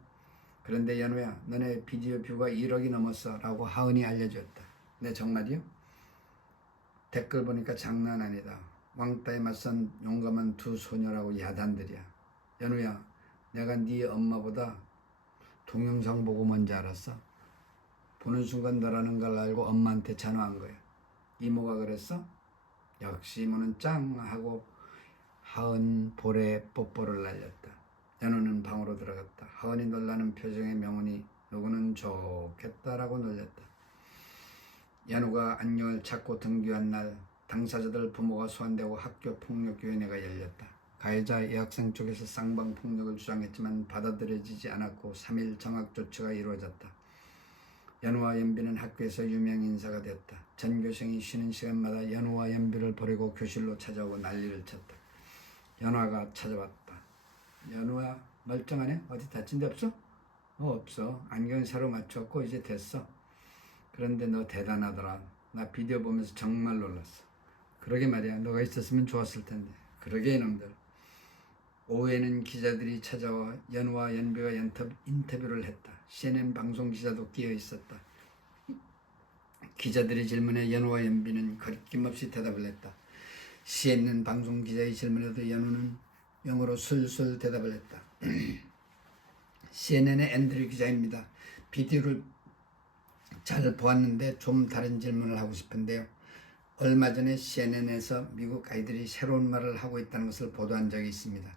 그런데 연우야 너네 비디오 뷰가 1억이 넘었어 라고 하은이 알려주었다. 네 정말이요? 댓글 보니까 장난 아니다. 왕따에 맞선 용감한 두 소녀라고 야단들이야. 연우야 내가 네 엄마보다 동영상 보고 뭔지 알았어? 보는 순간 너라는 걸 알고 엄마한테 전화한 거야. 이모가 그랬어? 역시 이모는 짱 하고 하은 볼에 뽀뽀를 날렸다. 연우는 방으로 들어갔다. 하은이 놀라는 표정의 명훈이 누구는 좋겠다라고 놀렸다. 연우가 안경을 찾고 등교한 날 당사자들 부모가 소환되고 학교폭력위원회가 열렸다. 가해자 여학생 쪽에서 쌍방폭력을 주장했지만 받아들여지지 않았고 3일 정학조치가 이루어졌다. 연우와 연비는 학교에서 유명 인사가 되었다. 전교생이 쉬는 시간마다 연우와 연비를 버리고 교실로 찾아오고 난리를 쳤다. 연화가 찾아왔다. 연우야 멀쩡하네? 어디 다친 데 없어? 없어. 안경 새로 맞췄고 이제 됐어. 그런데 너 대단하더라. 나 비디오 보면서 정말 놀랐어. 그러게 말이야. 너가 있었으면 좋았을 텐데. 그러게 이놈들. 오후에는 기자들이 찾아와 연우와 연비가 인터뷰를 했다. CNN 방송 기자도 끼어 있었다. 기자들의 질문에 연우와 연비는 거리낌없이 대답을 했다. CNN 방송 기자의 질문에도 연우는 영어로 술술 대답을 했다. CNN의 앤드류 기자입니다. 비디오를 잘 보았는데 좀 다른 질문을 하고 싶은데요. 얼마 전에 CNN에서 미국 아이들이 새로운 말을 하고 있다는 것을 보도한 적이 있습니다.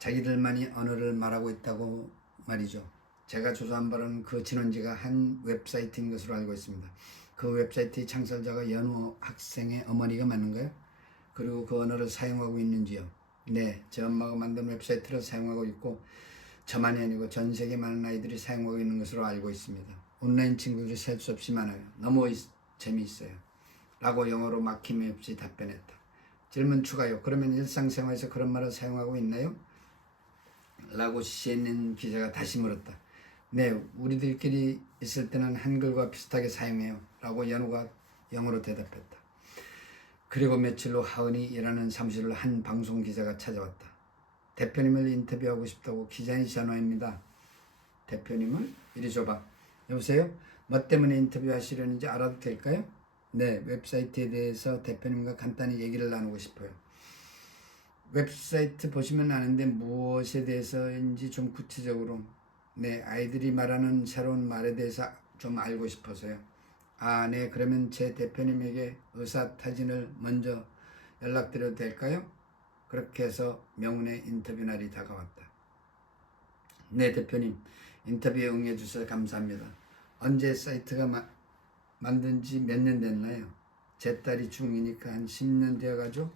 자기들만이 언어를 말하고 있다고 말이죠. 제가 조사한 바로는 그 진원지가 한 웹사이트인 것으로 알고 있습니다. 그 웹사이트의 창설자가 연우 학생의 어머니가 맞는가요? 그리고 그 언어를 사용하고 있는지요? 네, 제 엄마가 만든 웹사이트를 사용하고 있고 저만이 아니고 전 세계 많은 아이들이 사용하고 있는 것으로 알고 있습니다. 온라인 친구들이 셀 수 없이 많아요. 너무 재미있어요. 라고 영어로 막힘이 없이 답변했다. 질문 추가요. 그러면 일상생활에서 그런 말을 사용하고 있나요? 라고 CNN 기자가 다시 물었다. 네, 우리들끼리 있을 때는 한글과 비슷하게 사용해요. 라고 연우가 영어로 대답했다. 그리고 며칠 후 하은이 일하는 사무실을 한 방송 기자가 찾아왔다. 대표님을 인터뷰하고 싶다고. 기자인 전화입니다. 대표님을? 이리 줘봐. 여보세요? 뭐 때문에 인터뷰하시려는지 알아도 될까요? 네, 웹사이트에 대해서 대표님과 간단히 얘기를 나누고 싶어요. 웹사이트 보시면 아는데 무엇에 대해서인지 좀 구체적으로. 네, 아이들이 말하는 새로운 말에 대해서 좀 알고 싶어서요. 아, 네, 그러면 제 대표님에게 의사타진을 먼저 연락드려도 될까요? 그렇게 해서 명운의 인터뷰 날이 다가왔다. 네, 대표님, 인터뷰에 응해주셔서 감사합니다. 언제 사이트가 만든 지 몇 년 됐나요? 제 딸이 중2니까 한 10년 되어가죠?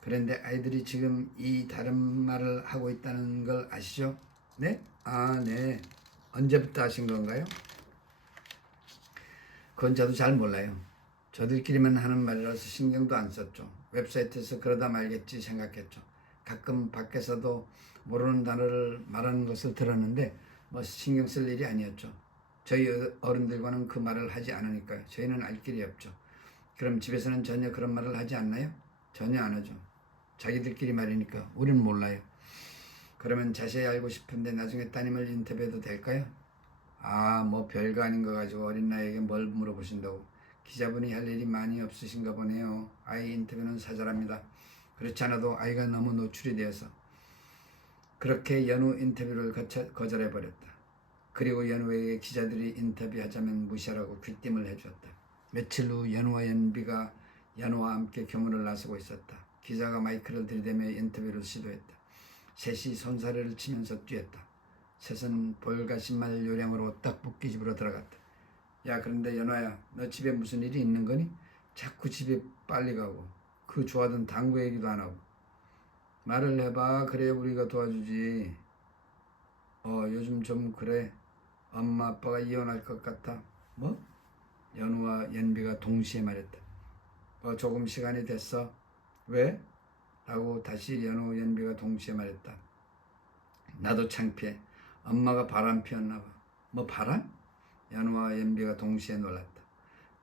그런데 아이들이 지금 이 다른 말을 하고 있다는 걸 아시죠? 네? 아, 네. 언제부터 아신 건가요? 그건 저도 잘 몰라요. 저들끼리만 하는 말이라서 신경도 안 썼죠. 웹사이트에서 그러다 말겠지 생각했죠. 가끔 밖에서도 모르는 단어를 말하는 것을 들었는데 뭐 신경 쓸 일이 아니었죠. 저희 어른들과는 그 말을 하지 않으니까요. 저희는 알 길이 없죠. 그럼 집에서는 전혀 그런 말을 하지 않나요? 전혀 안 하죠. 자기들끼리 말이니까 우리는 몰라요. 그러면 자세히 알고 싶은데 나중에 따님을 인터뷰해도 될까요? 아, 뭐 별거 아닌 거 가지고 어린 나이에게 뭘 물어보신다고. 기자분이 할 일이 많이 없으신가 보네요. 아이 인터뷰는 사절합니다. 그렇지 않아도 아이가 너무 노출이 되어서. 그렇게 연우 인터뷰를 거절해버렸다. 그리고 연우에게 기자들이 인터뷰하자면 무시하라고 귀띔을 해주었다. 며칠 후 연우와 연비가 연우와 함께 교문을 나서고 있었다. 기자가 마이크를 들이대며 인터뷰를 시도했다. 셋이 손사래를 치면서 뛰었다. 셋은 볼가신말 요량으로 떡볶이집으로 들어갔다. 야, 그런데 연화야, 너 집에 무슨 일이 있는 거니? 자꾸 집에 빨리 가고 그 좋아하던 당구 얘기도 안 하고. 말을 해봐. 그래야 우리가 도와주지. 요즘 좀 그래. 엄마 아빠가 이혼할 것 같아. 뭐? 연우와 연비가 동시에 말했다. 조금 시간이 됐어. 왜? 라고 다시 연우 연비가 동시에 말했다. 나도 창피해. 엄마가 바람 피웠나 봐. 뭐 바람? 연우와 연비가 동시에 놀랐다.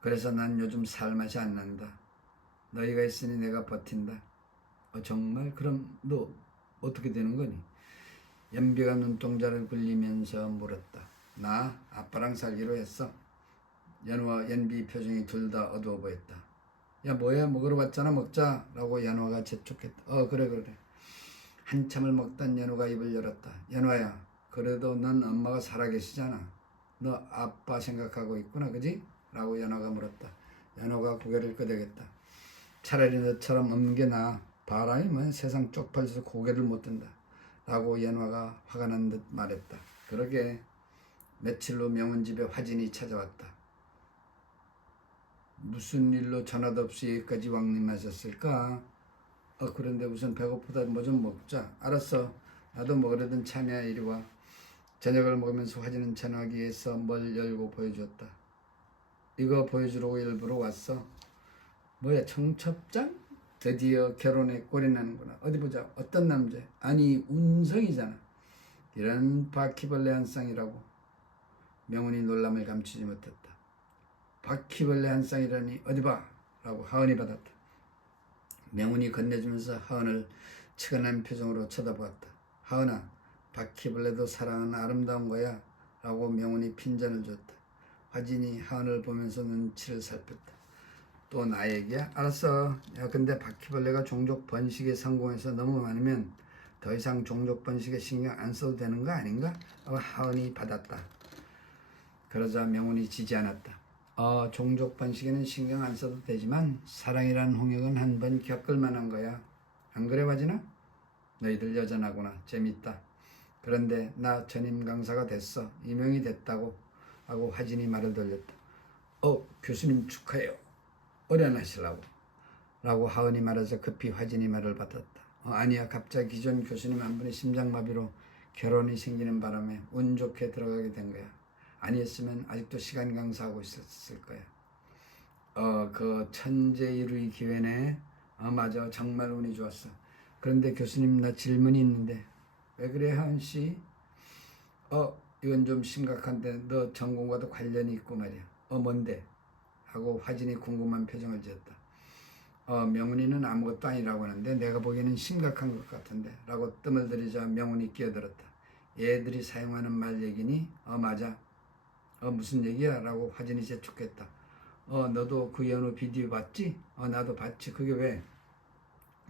그래서 난 요즘 살 맛이 안 난다. 너희가 있으니 내가 버틴다. 정말? 그럼 너 어떻게 되는 거니? 연비가 눈동자를 굴리면서 물었다. 나 아빠랑 살기로 했어. 연우와 연비 표정이 둘 다 어두워 보였다. 야, 뭐야, 먹으러 왔잖아. 먹자. 라고 연우가 재촉했다. 그래. 한참을 먹던 연우가 입을 열었다. 연우야, 그래도 넌 엄마가 살아계시잖아. 너 아빠 생각하고 있구나, 그지? 라고 연우가 물었다. 연우가 고개를 끄덕였다. 차라리 너처럼 없는 게 나아. 봐라, 뭐 세상 쪽팔려서 고개를 못 든다. 라고 연우가 화가 난 듯 말했다. 그러게. 며칠 후 명훈 집에 화진이 찾아왔다. 무슨 일로 전화도 없이 여기까지 왕림하셨을까? 그런데 우선 배고프다. 뭐 좀 먹자. 알았어. 나도 먹으려던 참이야. 이리 와. 저녁을 먹으면서 화진은 전화기에서 뭘 열고 보여주었다. 이거 보여주려고 일부러 왔어. 뭐야, 청첩장? 드디어 결혼에 꼴이 나는구나. 어디 보자. 어떤 남자? 아니, 운성이잖아. 이런 바퀴벌레 한 쌍이라고. 명훈이 놀람을 감추지 못했다. 바퀴벌레 한 쌍이라니 어디 봐. 라고 하은이 받았다. 명훈이 건네주면서 하은을 측은한 표정으로 쳐다보았다. 하은아, 바퀴벌레도 사랑은 아름다운 거야. 라고 명훈이 핀잔을 줬다. 화진이 하은을 보면서 눈치를 살폈다. 또 나 얘기야? 알았어. 야, 근데 바퀴벌레가 종족 번식에 성공해서 너무 많으면 더 이상 종족 번식에 신경 안 써도 되는 거 아닌가? 하은이 받았다. 그러자 명훈이 지지 않았다. 종족 번식에는 신경 안 써도 되지만 사랑이란 홍역은 한 번 겪을 만한 거야. 안 그래 화진아? 너희들 여전하구나. 재밌다. 그런데 나 전임 강사가 됐어. 임용이 됐다고 하고 화진이 말을 돌렸다. 교수님 축하해요. 어련하시라고 라고 하은이 말해서 급히 화진이 말을 받았다. 아니야. 갑자기 기존 교수님 한 분이 심장마비로 결혼이 생기는 바람에 운 좋게 들어가게 된 거야. 아니었으면 아직도 시간 강사하고 있었을 거야. 그 천재일의 기회네. 맞아. 정말 운이 좋았어. 그런데 교수님 나 질문이 있는데. 왜 그래 하은씨? 이건 좀 심각한데 너 전공과도 관련이 있고 말이야. 뭔데? 하고 화진이 궁금한 표정을 지었다. 명훈이는 아무것도 아니라고 하는데 내가 보기에는 심각한 것 같은데 라고 뜸을 들이자 명훈이 끼어들었다. 얘들이 사용하는 말 얘기니? 맞아. 무슨 얘기야? 라고 화진이 재촉했다. 너도 그 연우 비디오 봤지? 나도 봤지. 그게 왜?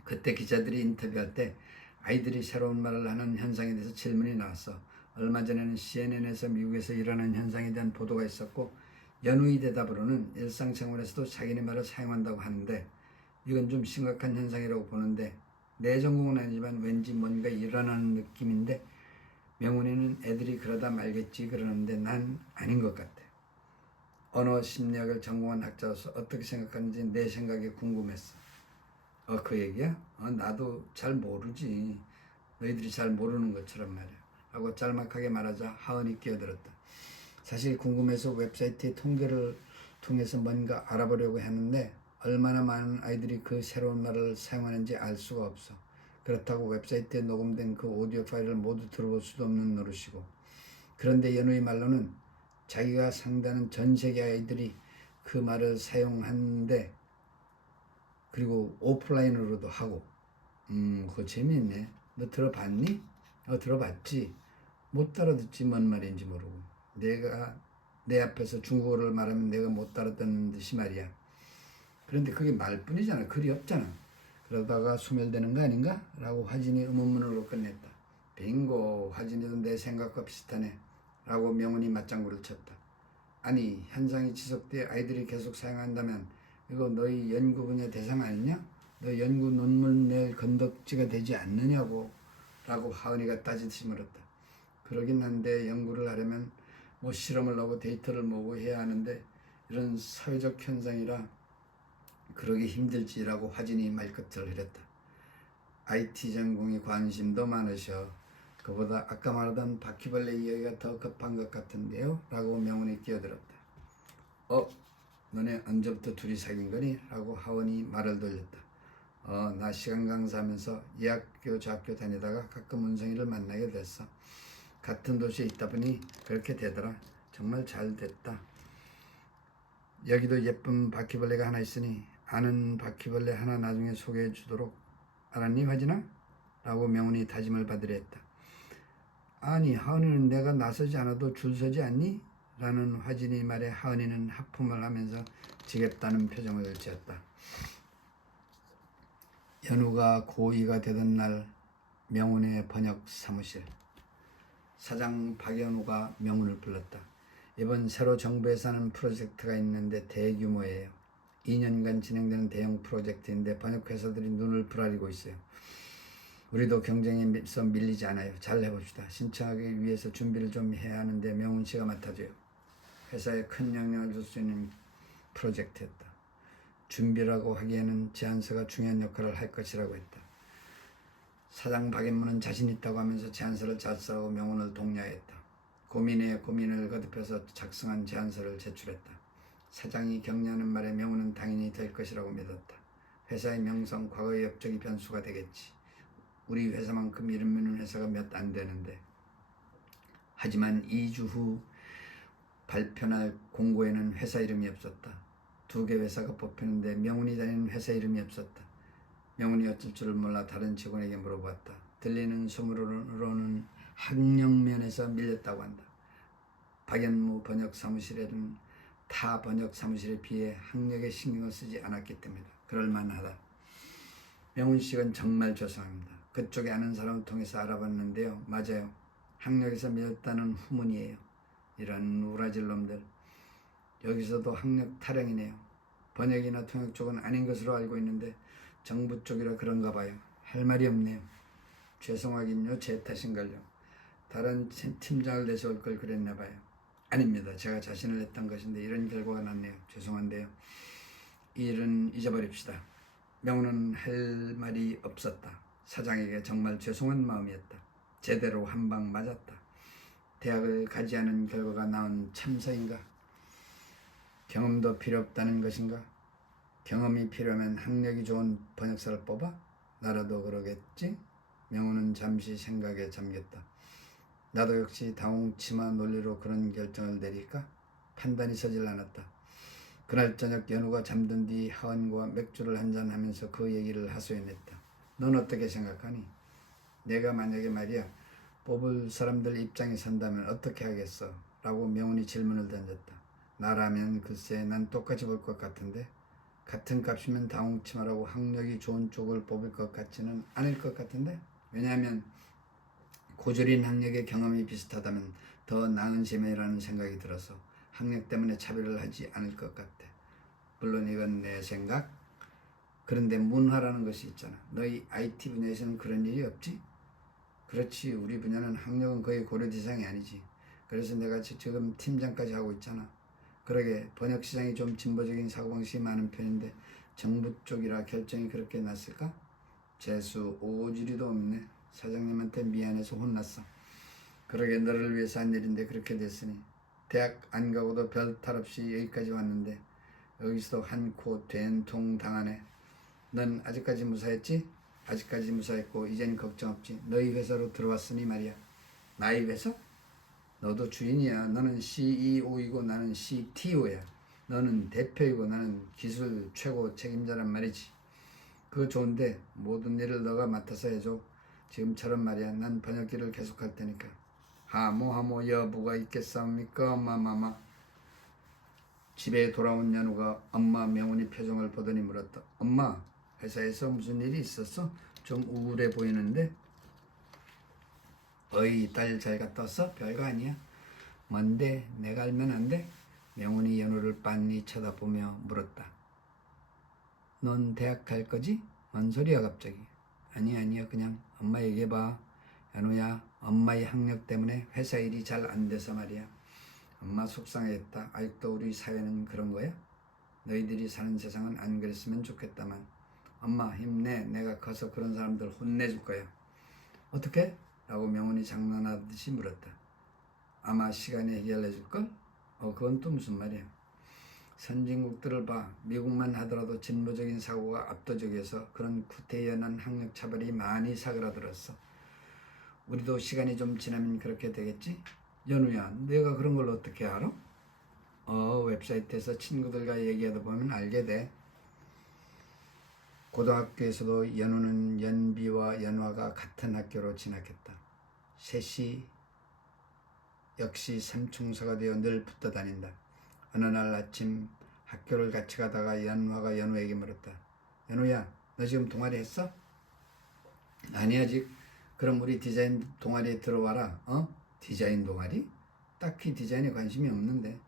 그때 기자들이 인터뷰할 때 아이들이 새로운 말을 하는 현상에 대해서 질문이 나왔어. 얼마 전에는 CNN에서 미국에서 일어나는 현상에 대한 보도가 있었고 연우의 대답으로는 일상생활에서도 자기네 말을 사용한다고 하는데 이건 좀 심각한 현상이라고 보는데 내 전공은 아니지만 왠지 뭔가 일어나는 느낌인데 명훈이는 애들이 그러다 말겠지 그러는데 난 아닌 것 같아. 언어 심리학을 전공한 학자로서 어떻게 생각하는지 내 생각이 궁금했어. 그 얘기야? 나도 잘 모르지. 너희들이 잘 모르는 것처럼 말이야. 하고 짤막하게 말하자 하은이 끼어들었다. 사실 궁금해서 웹사이트의 통계를 통해서 뭔가 알아보려고 했는데 얼마나 많은 아이들이 그 새로운 말을 사용하는지 알 수가 없어. 그렇다고 웹사이트에 녹음된 그 오디오 파일을 모두 들어볼 수도 없는 노릇이고. 그런데 연우의 말로는 자기가 상대하는 전 세계 아이들이 그 말을 사용하는데 그리고 오프라인으로도 하고. 그거 재미있네. 너 들어봤니? 들어봤지. 못 알아듣지 뭔 말인지 모르고. 내가 내 앞에서 중국어를 말하면 내가 못 알아듣는 듯이 말이야. 그런데 그게 말뿐이잖아. 글이 없잖아. 그러다가 소멸되는 거 아닌가? 라고 화진이 의문문으로 끝냈다. 빙고. 화진이도 내 생각과 비슷하네. 라고 명훈이 맞장구를 쳤다. 아니 현상이 지속돼 아이들이 계속 사용한다면 이거 너희 연구 분야 대상 아니냐? 너 연구 논문 낼 건덕지가 되지 않느냐고 라고 하은이가 따지듯이 물었다. 그러긴 한데 연구를 하려면 뭐 실험을 하고 데이터를 모으고 해야 하는데 이런 사회적 현상이라 그러기 힘들지라고 화진이 말끝을 흐렸다. IT 전공이 관심도 많으셔. 그보다 아까 말하던 바퀴벌레 이야기가 더 급한 것 같은데요? 라고 명훈이 끼어들었다. 너네 언제부터 둘이 사귄 거니? 라고 하원이 말을 돌렸다. 나 시간 강사하면서 이 학교 저 학교 다니다가 가끔 은성이를 만나게 됐어. 같은 도시에 있다 보니 그렇게 되더라. 정말 잘 됐다. 여기도 예쁜 바퀴벌레가 하나 있으니 아는 바퀴벌레 하나 나중에 소개해 주도록 알았니 화진아? 라고 명훈이 다짐을 받으려 했다. 아니 하은이는 내가 나서지 않아도 줄 서지 않니? 라는 화진이 말에 하은이는 하품을 하면서 지겠다는 표정을 지었다. 연우가 고2가 되던 날 명훈의 번역 사무실. 사장 박연우가 명훈을 불렀다. 이번 새로 정부에서 하는 프로젝트가 있는데 대규모예요. 2년간 진행되는 대형 프로젝트인데 번역회사들이 눈을 부라리고 있어요. 우리도 경쟁에서 밀리지 않아요. 잘 해봅시다. 신청하기 위해서 준비를 좀 해야 하는데 명훈 씨가 맡아줘요. 회사에 큰 영향을 줄 수 있는 프로젝트였다. 준비라고 하기에는 제안서가 중요한 역할을 할 것이라고 했다. 사장 박연무는 자신 있다고 하면서 제안서를 잘 써고 명훈을 독려했다. 고민에 고민을 거듭해서 작성한 제안서를 제출했다. 사장이 격려하는 말에 명훈은 당연히 될 것이라고 믿었다. 회사의 명성, 과거의 업적이 변수가 되겠지. 우리 회사만큼 이름 있는 회사가 몇 안 되는데. 하지만 2주 후 발표날 공고에는 회사 이름이 없었다. 2개 회사가 뽑히는데 명훈이 다니는 회사 이름이 없었다. 명훈이 어쩔 줄을 몰라 다른 직원에게 물어봤다. 들리는 소문으로는 학력면에서 밀렸다고 한다. 박연무 번역 사무실에는 타 번역 사무실에 비해 학력에 신경을 쓰지 않았기 때문이다. 그럴만하다. 명훈 씨는 정말 죄송합니다. 그쪽에 아는 사람을 통해서 알아봤는데요. 맞아요. 학력에서 밀렸다는 후문이에요. 이런 우라질 놈들. 여기서도 학력 타령이네요. 번역이나 통역 쪽은 아닌 것으로 알고 있는데 정부 쪽이라 그런가 봐요. 할 말이 없네요. 죄송하긴요. 제 탓인걸요. 다른 팀장을 내세울 걸 그랬나 봐요. 아닙니다. 제가 자신을 했던 것인데 이런 결과가 났네요. 죄송한데요. 이 일은 잊어버립시다. 명우는 할 말이 없었다. 사장에게 정말 죄송한 마음이었다. 제대로 한 방 맞았다. 대학을 가지 않은 결과가 나온 참사인가? 경험도 필요 없다는 것인가? 경험이 필요하면 학력이 좋은 번역사를 뽑아? 나라도 그러겠지? 명우는 잠시 생각에 잠겼다. 나도 역시 다홍치마 논리로 그런 결정을 내릴까? 판단이 서질 않았다. 그날 저녁 연우가 잠든 뒤 하원과 맥주를 한잔하면서 그 얘기를 하소연했다. 넌 어떻게 생각하니? 내가 만약에 말이야 뽑을 사람들 입장에 선다면 어떻게 하겠어? 라고 명훈이 질문을 던졌다. 나라면 글쎄 난 똑같이 볼 것 같은데 같은 값이면 다홍치마라고 학력이 좋은 쪽을 뽑을 것 같지는 않을 것 같은데 왜냐하면 고졸인 학력의 경험이 비슷하다면 더 나은 셈이라는 생각이 들어서 학력 때문에 차별을 하지 않을 것 같아. 물론 이건 내 생각. 그런데 문화라는 것이 있잖아. 너희 IT 분야에서는 그런 일이 없지? 그렇지. 우리 분야는 학력은 거의 고려 대상이 아니지. 그래서 내가 지금 팀장까지 하고 있잖아. 그러게 번역 시장이 좀 진보적인 사고방식이 많은 편인데 정부 쪽이라 결정이 그렇게 났을까? 재수 오지리도 없네. 사장님한테 미안해서 혼났어. 그러게 너를 위해서 한 일인데 그렇게 됐으니 대학 안 가고도 별 탈 없이 여기까지 왔는데 여기서도 한 코 된통 당하네. 넌 아직까지 무사했지? 아직까지 무사했고 이젠 걱정 없지. 너희 회사로 들어왔으니 말이야. 나의 회사? 너도 주인이야. 너는 CEO이고 나는 CTO야. 너는 대표이고 나는 기술 최고 책임자란 말이지. 그거 좋은데 모든 일을 너가 맡아서 해줘. 지금처럼 말이야. 난 번역기를 계속할 테니까. 하모 여부가 있겠습니까? 마마마. 집에 돌아온 연우가 엄마 명훈이 표정을 보더니 물었다. 엄마, 회사에서 무슨 일이 있었어? 좀 우울해 보이는데? 어이, 딸 잘 갔다 왔어? 별거 아니야. 뭔데? 내가 알면 안 돼? 명훈이 연우를 빤히 쳐다보며 물었다. 넌 대학 갈 거지? 뭔 소리야 갑자기? 아니야 그냥 엄마 얘기해봐. 연우야, 엄마의 학력 때문에 회사 일이 잘 안 돼서 말이야. 엄마 속상했다. 아직도 우리 사회는 그런 거야? 너희들이 사는 세상은 안 그랬으면 좋겠다만. 엄마 힘내. 내가 커서 그런 사람들 혼내줄 거야. 어떻게? 라고 명훈이 장난하듯이 물었다. 아마 시간이 해결해줄걸? 그건 또 무슨 말이야. 선진국들을 봐. 미국만 하더라도 진보적인 사고가 압도적이어서 그런 구태연한 학력 차별이 많이 사그라들었어. 우리도 시간이 좀 지나면 그렇게 되겠지? 연우야, 내가 그런 걸 어떻게 알아? 웹사이트에서 친구들과 얘기하다 보면 알게 돼. 고등학교에서도 연우는 연비와 연화가 같은 학교로 진학했다. 셋이 역시 삼총사가 되어 늘 붙어 다닌다. 어느 날 아침 학교를 같이 가다가 연화가 연우에게 물었다. 연우야, 너 지금 동아리 했어? 아니 아직. 그럼 우리 디자인 동아리에 들어와라. 디자인 동아리? 딱히 디자인에 관심이 없는데.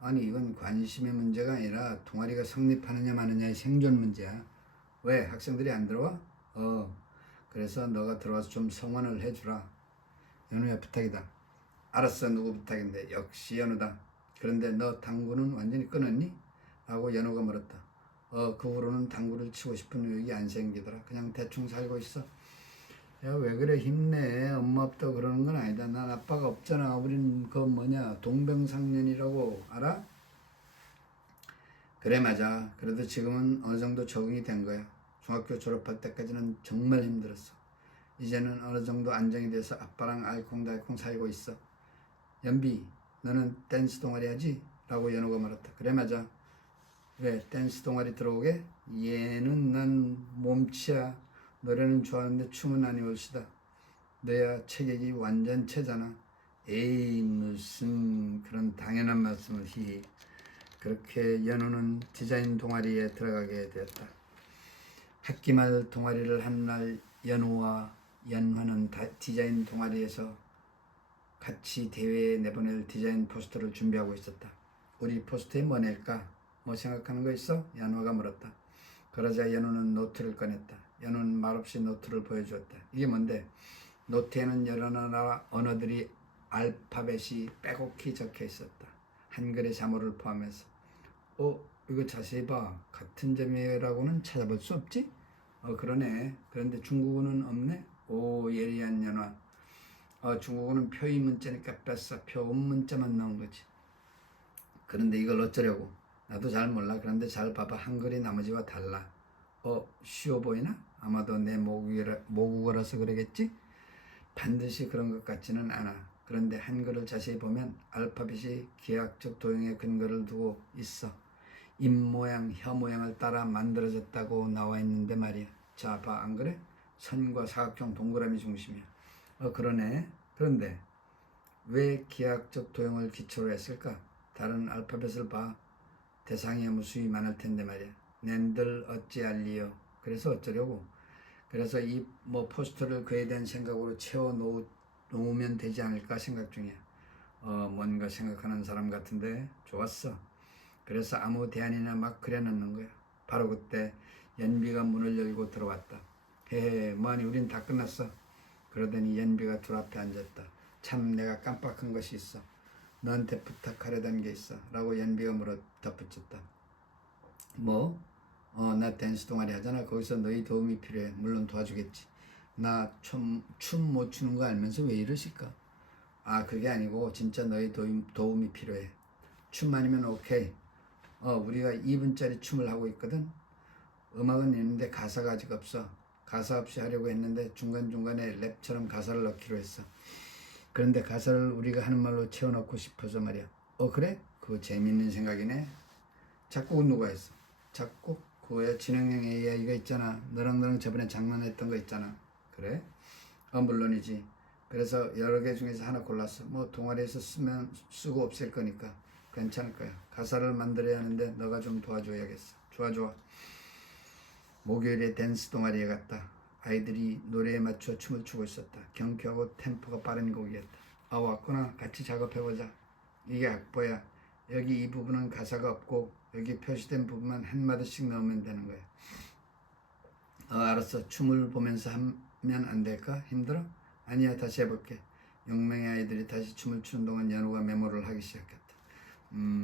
아니 이건 관심의 문제가 아니라 동아리가 성립하느냐 마느냐의 생존 문제야. 왜? 학생들이 안 들어와? 그래서 너가 들어와서 좀 성원을 해주라. 연우야 부탁이다. 알았어. 누구 부탁인데. 역시 연우다. 그런데 너 당구는 완전히 끊었니? 라고 연우가 물었다. 그 후로는 당구를 치고 싶은 의욕이 안 생기더라. 그냥 대충 살고 있어. 야, 왜 그래? 힘내. 엄마 없다 그러는 건 아니다. 난 아빠가 없잖아. 우린 그 동병상련이라고 알아? 그래 맞아. 그래도 지금은 어느 정도 적응이 된 거야. 중학교 졸업할 때까지는 정말 힘들었어. 이제는 어느 정도 안정이 돼서 아빠랑 알콩달콩 살고 있어. 연비, 너는 댄스 동아리 하지? 라고 연우가 말했다. 그래 맞아. 왜 댄스 동아리 들어오게? 얘는 난 몸치야. 노래는 좋아하는데 춤은 아니 올시다. 너야 체격이 완전체잖아. 에이 무슨 그런 당연한 말씀을 히히. 그렇게 연우는 디자인 동아리에 들어가게 되었다. 학기 말 동아리를 한 날 연우와 연화는 디자인 동아리에서 같이 대회에 내보낼 디자인 포스터를 준비하고 있었다. 우리 포스터에 뭐 낼까? 뭐 생각하는 거 있어? 연화가 물었다. 그러자 연우는 노트를 꺼냈다. 연우는 말없이 노트를 보여주었다. 이게 뭔데? 노트에는 여러 나라 언어들이 알파벳이 빼곡히 적혀 있었다. 한글의 자모를 포함해서. 이거 자세히 봐. 같은 점이라고는 찾아볼 수 없지? 그러네. 그런데 중국어는 없네? 예리한 연화. 중국어는 표의 문자니까 뺐어. 표음 문자만 나온 거지. 그런데 이걸 어쩌려고? 나도 잘 몰라. 그런데 잘 봐봐. 한글이 나머지와 달라. 쉬워 보이나? 아마도 내 모국어라서 그러겠지? 반드시 그런 것 같지는 않아. 그런데 한글을 자세히 보면 알파벳이 기하학적 도형의 근거를 두고 있어. 입 모양, 혀 모양을 따라 만들어졌다고 나와 있는데 말이야. 자, 봐, 안 그래? 선과 사각형 동그라미 중심이야. 그러네. 그런데 왜 기하학적 도형을 기초로 했을까? 다른 알파벳을 봐. 대상의 무수히 많을 텐데 말이야. 낸들 어찌 알리요. 그래서 어쩌려고? 그래서 이 포스터를 그에 대한 생각으로 채워 놓으면 되지 않을까 생각 중이야. 뭔가 생각하는 사람 같은데 좋았어. 그래서 아무 대안이나 막 그려넣는 거야. 바로 그때 연비가 문을 열고 들어왔다. 헤헤, 뭐하니, 우린 다 끝났어. 그러더니 연비가 둘 앞에 앉았다. 참, 내가 깜빡한 것이 있어. 너한테 부탁하려던 게 있어. 라고 연비가 물어 덧붙였다. 뭐? 나 댄스 동아리 하잖아. 거기서 너희 도움이 필요해. 물론 도와주겠지. 나 춤 못 추는 거 알면서 왜 이러실까? 그게 아니고 진짜 너희 도움이 필요해. 춤 아니면 오케이. 우리가 2분짜리 춤을 하고 있거든. 음악은 있는데 가사가 아직 없어. 가사 없이 하려고 했는데 중간중간에 랩처럼 가사를 넣기로 했어. 그런데 가사를 우리가 하는 말로 채워넣고 싶어서 말이야. 그래? 그거 재밌는 생각이네. 작곡은 누가 했어? 작곡? 그거야 진행형 AI가 있잖아. 너랑 저번에 장난했던 거 있잖아. 그래? 물론이지. 그래서 여러 개 중에서 하나 골랐어. 동아리에서 쓰고 없앨 거니까 괜찮을 거야. 가사를 만들어야 하는데 너가 좀 도와줘야겠어. 좋아. 목요일에 댄스 동아리에 갔다. 아이들이 노래에 맞춰 춤을 추고 있었다. 경쾌하고 템포가 빠른 곡이었다. 왔구나. 같이 작업해보자. 이게 악보야. 여기 이 부분은 가사가 없고 여기 표시된 부분만 한마디씩 넣으면 되는 거야. 알았어. 춤을 보면서 하면 안 될까? 힘들어? 아니야, 다시 해볼게. 6명의 아이들이 다시 춤을 추는 동안 연우가 메모를 하기 시작했다.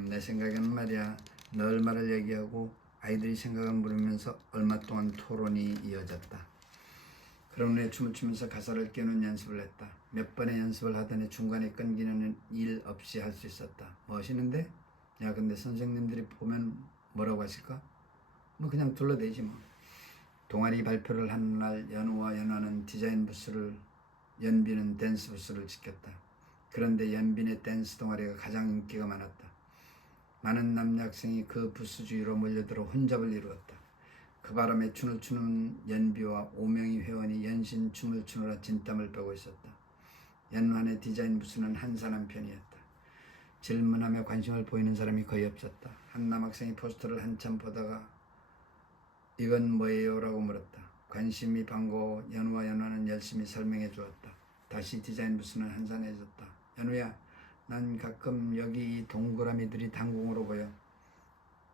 내 생각에는 말이야. 널 말을 얘기하고 아이들이 생각을 물으면서 얼마 동안 토론이 이어졌다. 그런 후에 춤을 추면서 가사를 깨우는 연습을 했다. 몇 번의 연습을 하더니 중간에 끊기는 일 없이 할 수 있었다. 멋있는데? 야, 근데 선생님들이 보면 뭐라고 하실까? 그냥 둘러대지 뭐. 동아리 발표를 하는 날 연우와 연화는 디자인 부스를, 연비는 댄스 부스를 지켰다. 그런데 연빈의 댄스 동아리가 가장 인기가 많았다. 많은 남녀 학생이 그 부스 주위로 몰려들어 혼잡을 이루었다. 그 바람에 춤을 추는 연비와 5명의 회원이 연신 춤을 추느라 진땀을 빼고 있었다. 연환의 디자인 부스는 한산한 편이었다. 질문하며 관심을 보이는 사람이 거의 없었다. 한 남학생이 포스터를 한참 보다가 이건 뭐예요? 라고 물었다. 관심이 반가워 연우와 연화는 열심히 설명해 주었다. 다시 디자인 부스는 한산해졌다. 연우야, 난 가끔 여기 이 동그라미들이 당공으로 보여.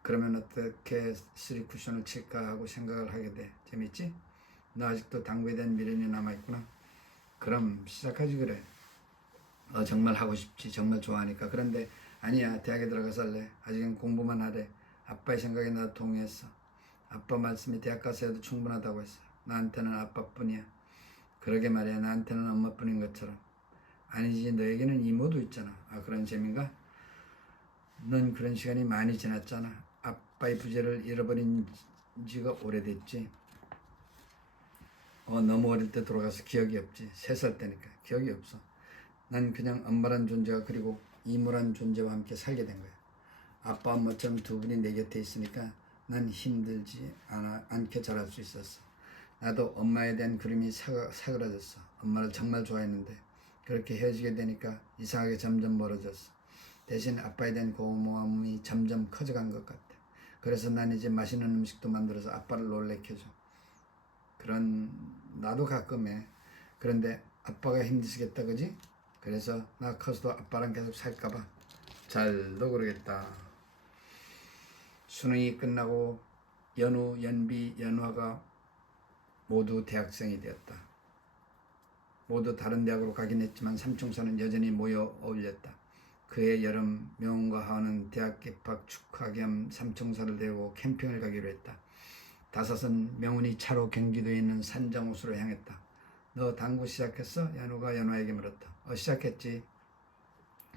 그러면 어떻게 3쿠션을 칠까 하고 생각을 하게 돼. 재밌지? 너 아직도 당구에 대한 미련이 남아있구나. 그럼 시작하지 그래. 정말 하고 싶지. 정말 좋아하니까. 그런데 아니야. 대학에 들어가서 할래. 아직은 공부만 하래. 아빠의 생각에 나도 동의했어. 아빠 말씀이 대학 가서 해도 충분하다고 했어. 나한테는 아빠뿐이야. 그러게 말이야. 나한테는 엄마뿐인 것처럼. 아니지. 너에게는 이모도 있잖아. 그런 셈인가? 넌 그런 시간이 많이 지났잖아. 아빠의 부재를 잃어버린 지가 오래됐지. 너무 어릴 때 돌아가서 기억이 없지. 3살 때니까 기억이 없어. 난 그냥 엄마란 존재와 그리고 이모란 존재와 함께 살게 된 거야. 아빠 엄마처럼 두 분이 내 곁에 있으니까 난 힘들지 않게 자랄 수 있었어. 나도 엄마에 대한 그림이 사그라졌어. 엄마를 정말 좋아했는데 그렇게 헤어지게 되니까 이상하게 점점 멀어졌어. 대신 아빠에 대한 고마움이 점점 커져간 것 같아. 그래서 난 이제 맛있는 음식도 만들어서 아빠를 놀래켜줘. 나도 가끔 해. 그런데 아빠가 힘드시겠다, 그지? 그래서 나 커서도 아빠랑 계속 살까봐 잘도 그러겠다. 수능이 끝나고 연우, 연비, 연화가 모두 대학생이 되었다. 모두 다른 대학으로 가긴 했지만 삼총사는 여전히 모여 어울렸다. 그해 여름 명훈과 하은은 대학 입학 축하 겸 삼총사를 데리고 캠핑을 가기로 했다. 다섯은 명훈이 차로 경기도에 있는 산정호수로 향했다. 너 당구 시작했어? 연우가 연화에게 물었다. 시작했지.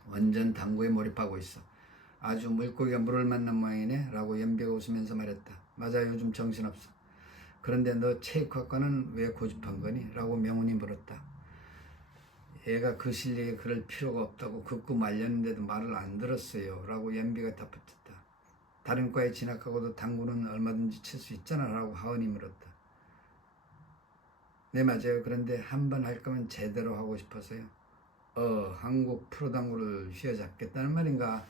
완전 당구에 몰입하고 있어. 아주 물고기가 물을 만난 모양이네 라고 연비가 웃으면서 말했다. 맞아, 요즘 정신없어. 그런데 너 체육학과는 왜 고집한 거니? 라고 명훈이 물었다. 얘가 그 실력에 그럴 필요가 없다고 극구 말렸는데도 말을 안 들었어요 라고 연비가 덧붙였다. 다른 과에 진학하고도 당구는 얼마든지 칠 수 있잖아 라고 하은이 물었다. 네, 맞아요. 그런데 한 번 할 거면 제대로 하고 싶어서요. 한국 프로당구를 휘어잡겠다는 말인가?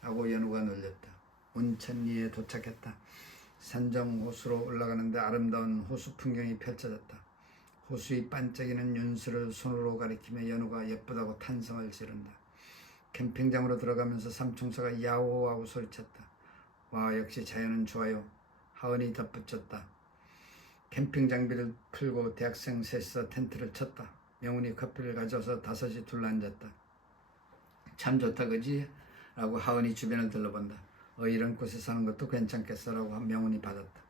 하고 연우가 놀렸다. 온천리에 도착했다. 산정 호수로 올라가는데 아름다운 호수 풍경이 펼쳐졌다. 호수의 반짝이는 윤수를 손으로 가리키며 연우가 예쁘다고 탄성을 지른다. 캠핑장으로 들어가면서 삼총사가 야호하고 소리쳤다. 와, 역시 자연은 좋아요. 하은이 덧붙였다. 캠핑 장비를 풀고 대학생 셋이서 텐트를 쳤다. 명훈이 커피를 가져와서 다섯이 둘러앉았다. 참 좋다 그지? 라고 하은이 주변을 둘러본다. 이런 곳에 사는 것도 괜찮겠어 라고 명훈이 받았다.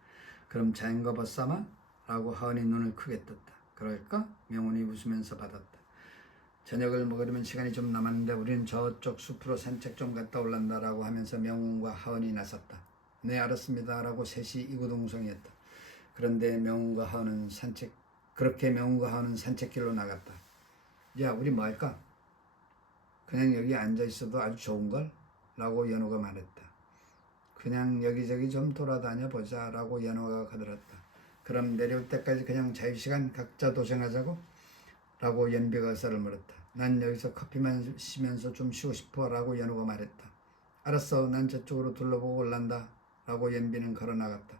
그럼 자연과 벗삼아? 라고 하은이 눈을 크게 떴다. 그럴까? 명훈이 웃으면서 받았다. 저녁을 먹으려면 시간이 좀 남았는데 우리는 저쪽 숲으로 산책 좀 갔다 올란다 라고 하면서 명훈과 하은이 나섰다. 네, 알았습니다 라고 셋이 이구동성이었다. 그런데 그렇게 명훈과 하은은 산책길로 나갔다. 야, 우리 뭐 할까? 그냥 여기 앉아있어도 아주 좋은걸? 라고 연호가 말했다. 그냥 여기저기 좀 돌아다녀 보자 라고 연호가 거들었다. 그럼 내려올 때까지 그냥 자유시간 각자 도생하자고? 라고 연비가 의사를 물었다. 난 여기서 커피만 마시면서 좀 쉬고 싶어 라고 연호가 말했다. 알았어, 난 저쪽으로 둘러보고 올란다 라고 연비는 걸어나갔다.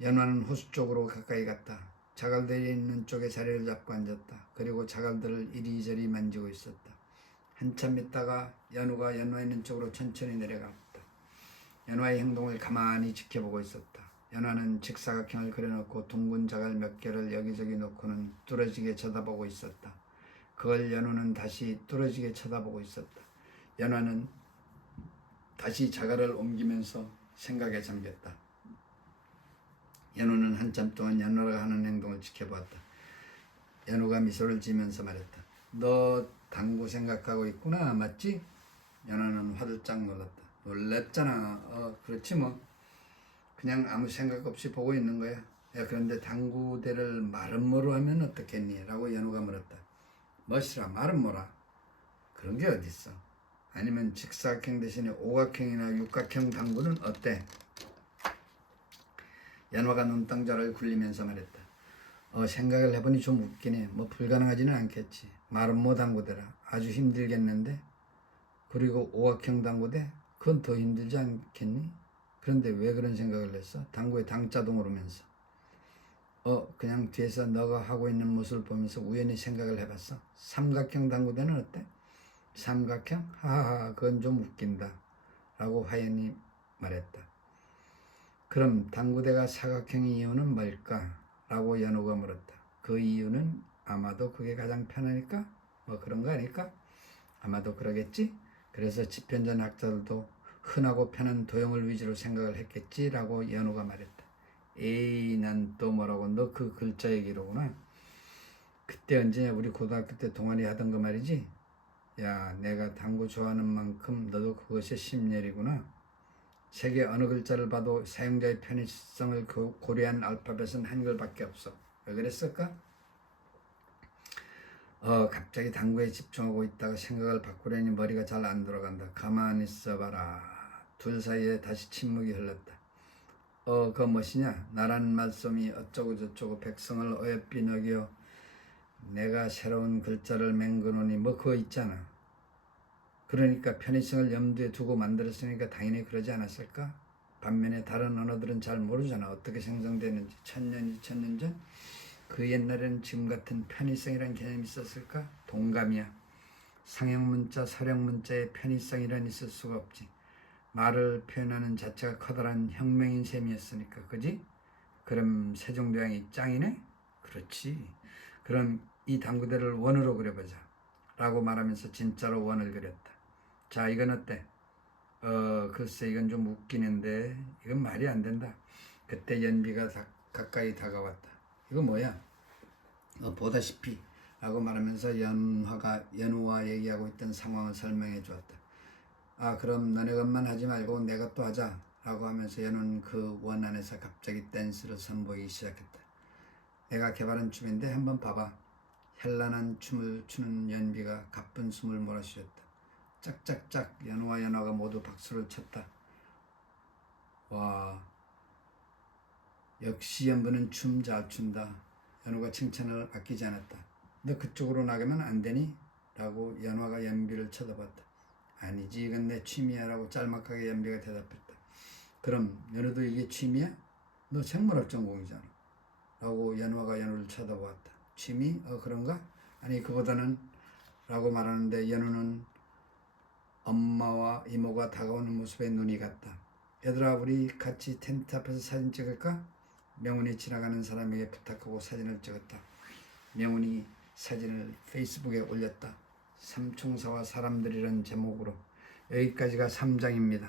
연화는 호수 쪽으로 가까이 갔다. 자갈들이 있는 쪽에 자리를 잡고 앉았다. 그리고 자갈들을 이리저리 만지고 있었다. 한참 있다가 연우가 연화 있는 쪽으로 천천히 내려갔다. 연화의 행동을 가만히 지켜보고 있었다. 연화는 직사각형을 그려놓고 둥근 자갈 몇 개를 여기저기 놓고는 뚫어지게 쳐다보고 있었다. 그걸 연우는 다시 뚫어지게 쳐다보고 있었다. 연화는 다시 자갈을 옮기면서 생각에 잠겼다. 연우는 한참 동안 연우가 하는 행동을 지켜보았다. 연우가 미소를 지으면서 말했다. 너 당구 생각하고 있구나, 맞지? 연우는 화들짝 놀랐다. 놀랐잖아. 그렇지 뭐. 그냥 아무 생각 없이 보고 있는 거야. 야, 그런데 당구대를 말은 뭐로 하면 어떻겠니? 라고 연우가 물었다. 멋이라 말은 뭐라? 그런 게 어딨어. 아니면 직사각형 대신에 오각형이나 육각형 당구는 어때? 연화가 눈동자를 굴리면서 말했다. 생각을 해보니 좀 웃기네. 뭐 불가능하지는 않겠지. 말은 뭐 당구대라. 아주 힘들겠는데. 그리고 오각형 당구대? 그건 더 힘들지 않겠니? 그런데 왜 그런 생각을 했어? 당구에 당자동 오르면서. 그냥 뒤에서 너가 하고 있는 모습을 보면서 우연히 생각을 해봤어. 삼각형 당구대는 어때? 삼각형? 하하하, 그건 좀 웃긴다. 라고 화연이 말했다. 그럼 당구대가 사각형의 이유는 뭘까? 라고 연호가 물었다. 그 이유는 아마도 그게 가장 편하니까? 뭐 그런 거 아닐까? 아마도 그러겠지? 그래서 집현전 학자들도 흔하고 편한 도형을 위주로 생각을 했겠지? 라고 연호가 말했다. 에이, 난 또 뭐라고? 너 그 글자 얘기로구나. 그때 언제냐? 우리 고등학교 때 동아리 하던 거 말이지? 야, 내가 당구 좋아하는 만큼 너도 그것이 심열이구나. 세계 어느 글자를 봐도 사용자의 편의성을 고려한 알파벳은 한글밖에 없어. 왜 그랬을까? 갑자기 당구에 집중하고 있다가 생각을 바꾸려니 머리가 잘 안 돌아간다. 가만히 있어봐라. 둘 사이에 다시 침묵이 흘렀다. 그거 무엇이냐? 나라는 말씀이 어쩌고 저쩌고 백성을 어여삐 녹여 내가 새로운 글자를 맹그노니 뭐 그거 있잖아. 그러니까 편의성을 염두에 두고 만들었으니까 당연히 그러지 않았을까? 반면에 다른 언어들은 잘 모르잖아. 어떻게 생성되는지. 1000년, 2000년 전? 그 옛날에는 지금 같은 편의성이라는 개념이 있었을까? 동감이야. 상형 문자, 설형 문자의 편의성이란 있을 수가 없지. 말을 표현하는 자체가 커다란 혁명인 셈이었으니까, 그지? 그럼 세종대왕이 짱이네? 그렇지. 그럼 이 당구대를 원으로 그려보자. 라고 말하면서 진짜로 원을 그렸다. 자, 이건 어때? 글쎄 이건 좀 웃기는데 이건 말이 안 된다. 그때 연비가 가까이 다가왔다. 이거 뭐야? 보다시피 라고 말하면서 연우와 얘기하고 있던 상황을 설명해 주었다. 아, 그럼 너네 것만 하지 말고 내 것도 하자 라고 하면서 연우는 그 원 안에서 갑자기 댄스를 선보이기 시작했다. 내가 개발한 춤인데 한번 봐봐. 현란한 춤을 추는 연비가 가쁜 숨을 몰아쉬었다. 짝짝짝. 연우와 연화가 모두 박수를 쳤다. 와, 역시 연부는 춤 잘 춘다. 연우가 칭찬을 아끼지 않았다. 너 그쪽으로 나가면 안 되니? 라고 연화가 연비를 쳐다봤다. 아니지, 이건 내 취미야 라고 짤막하게 연비가 대답했다. 그럼 연우도 이게 취미야? 너 생물학 전공이잖아 라고 연화가 연우를 쳐다보았다. 취미? 그런가? 아니 그보다는 라고 말하는데 연우는 엄마와 이모가 다가오는 모습에 눈이 갔다. 얘들아, 우리 같이 텐트 앞에서 사진 찍을까? 명훈이 지나가는 사람에게 부탁하고 사진을 찍었다. 명훈이 사진을 페이스북에 올렸다. 삼총사와 사람들이란 제목으로. 여기까지가 3장입니다.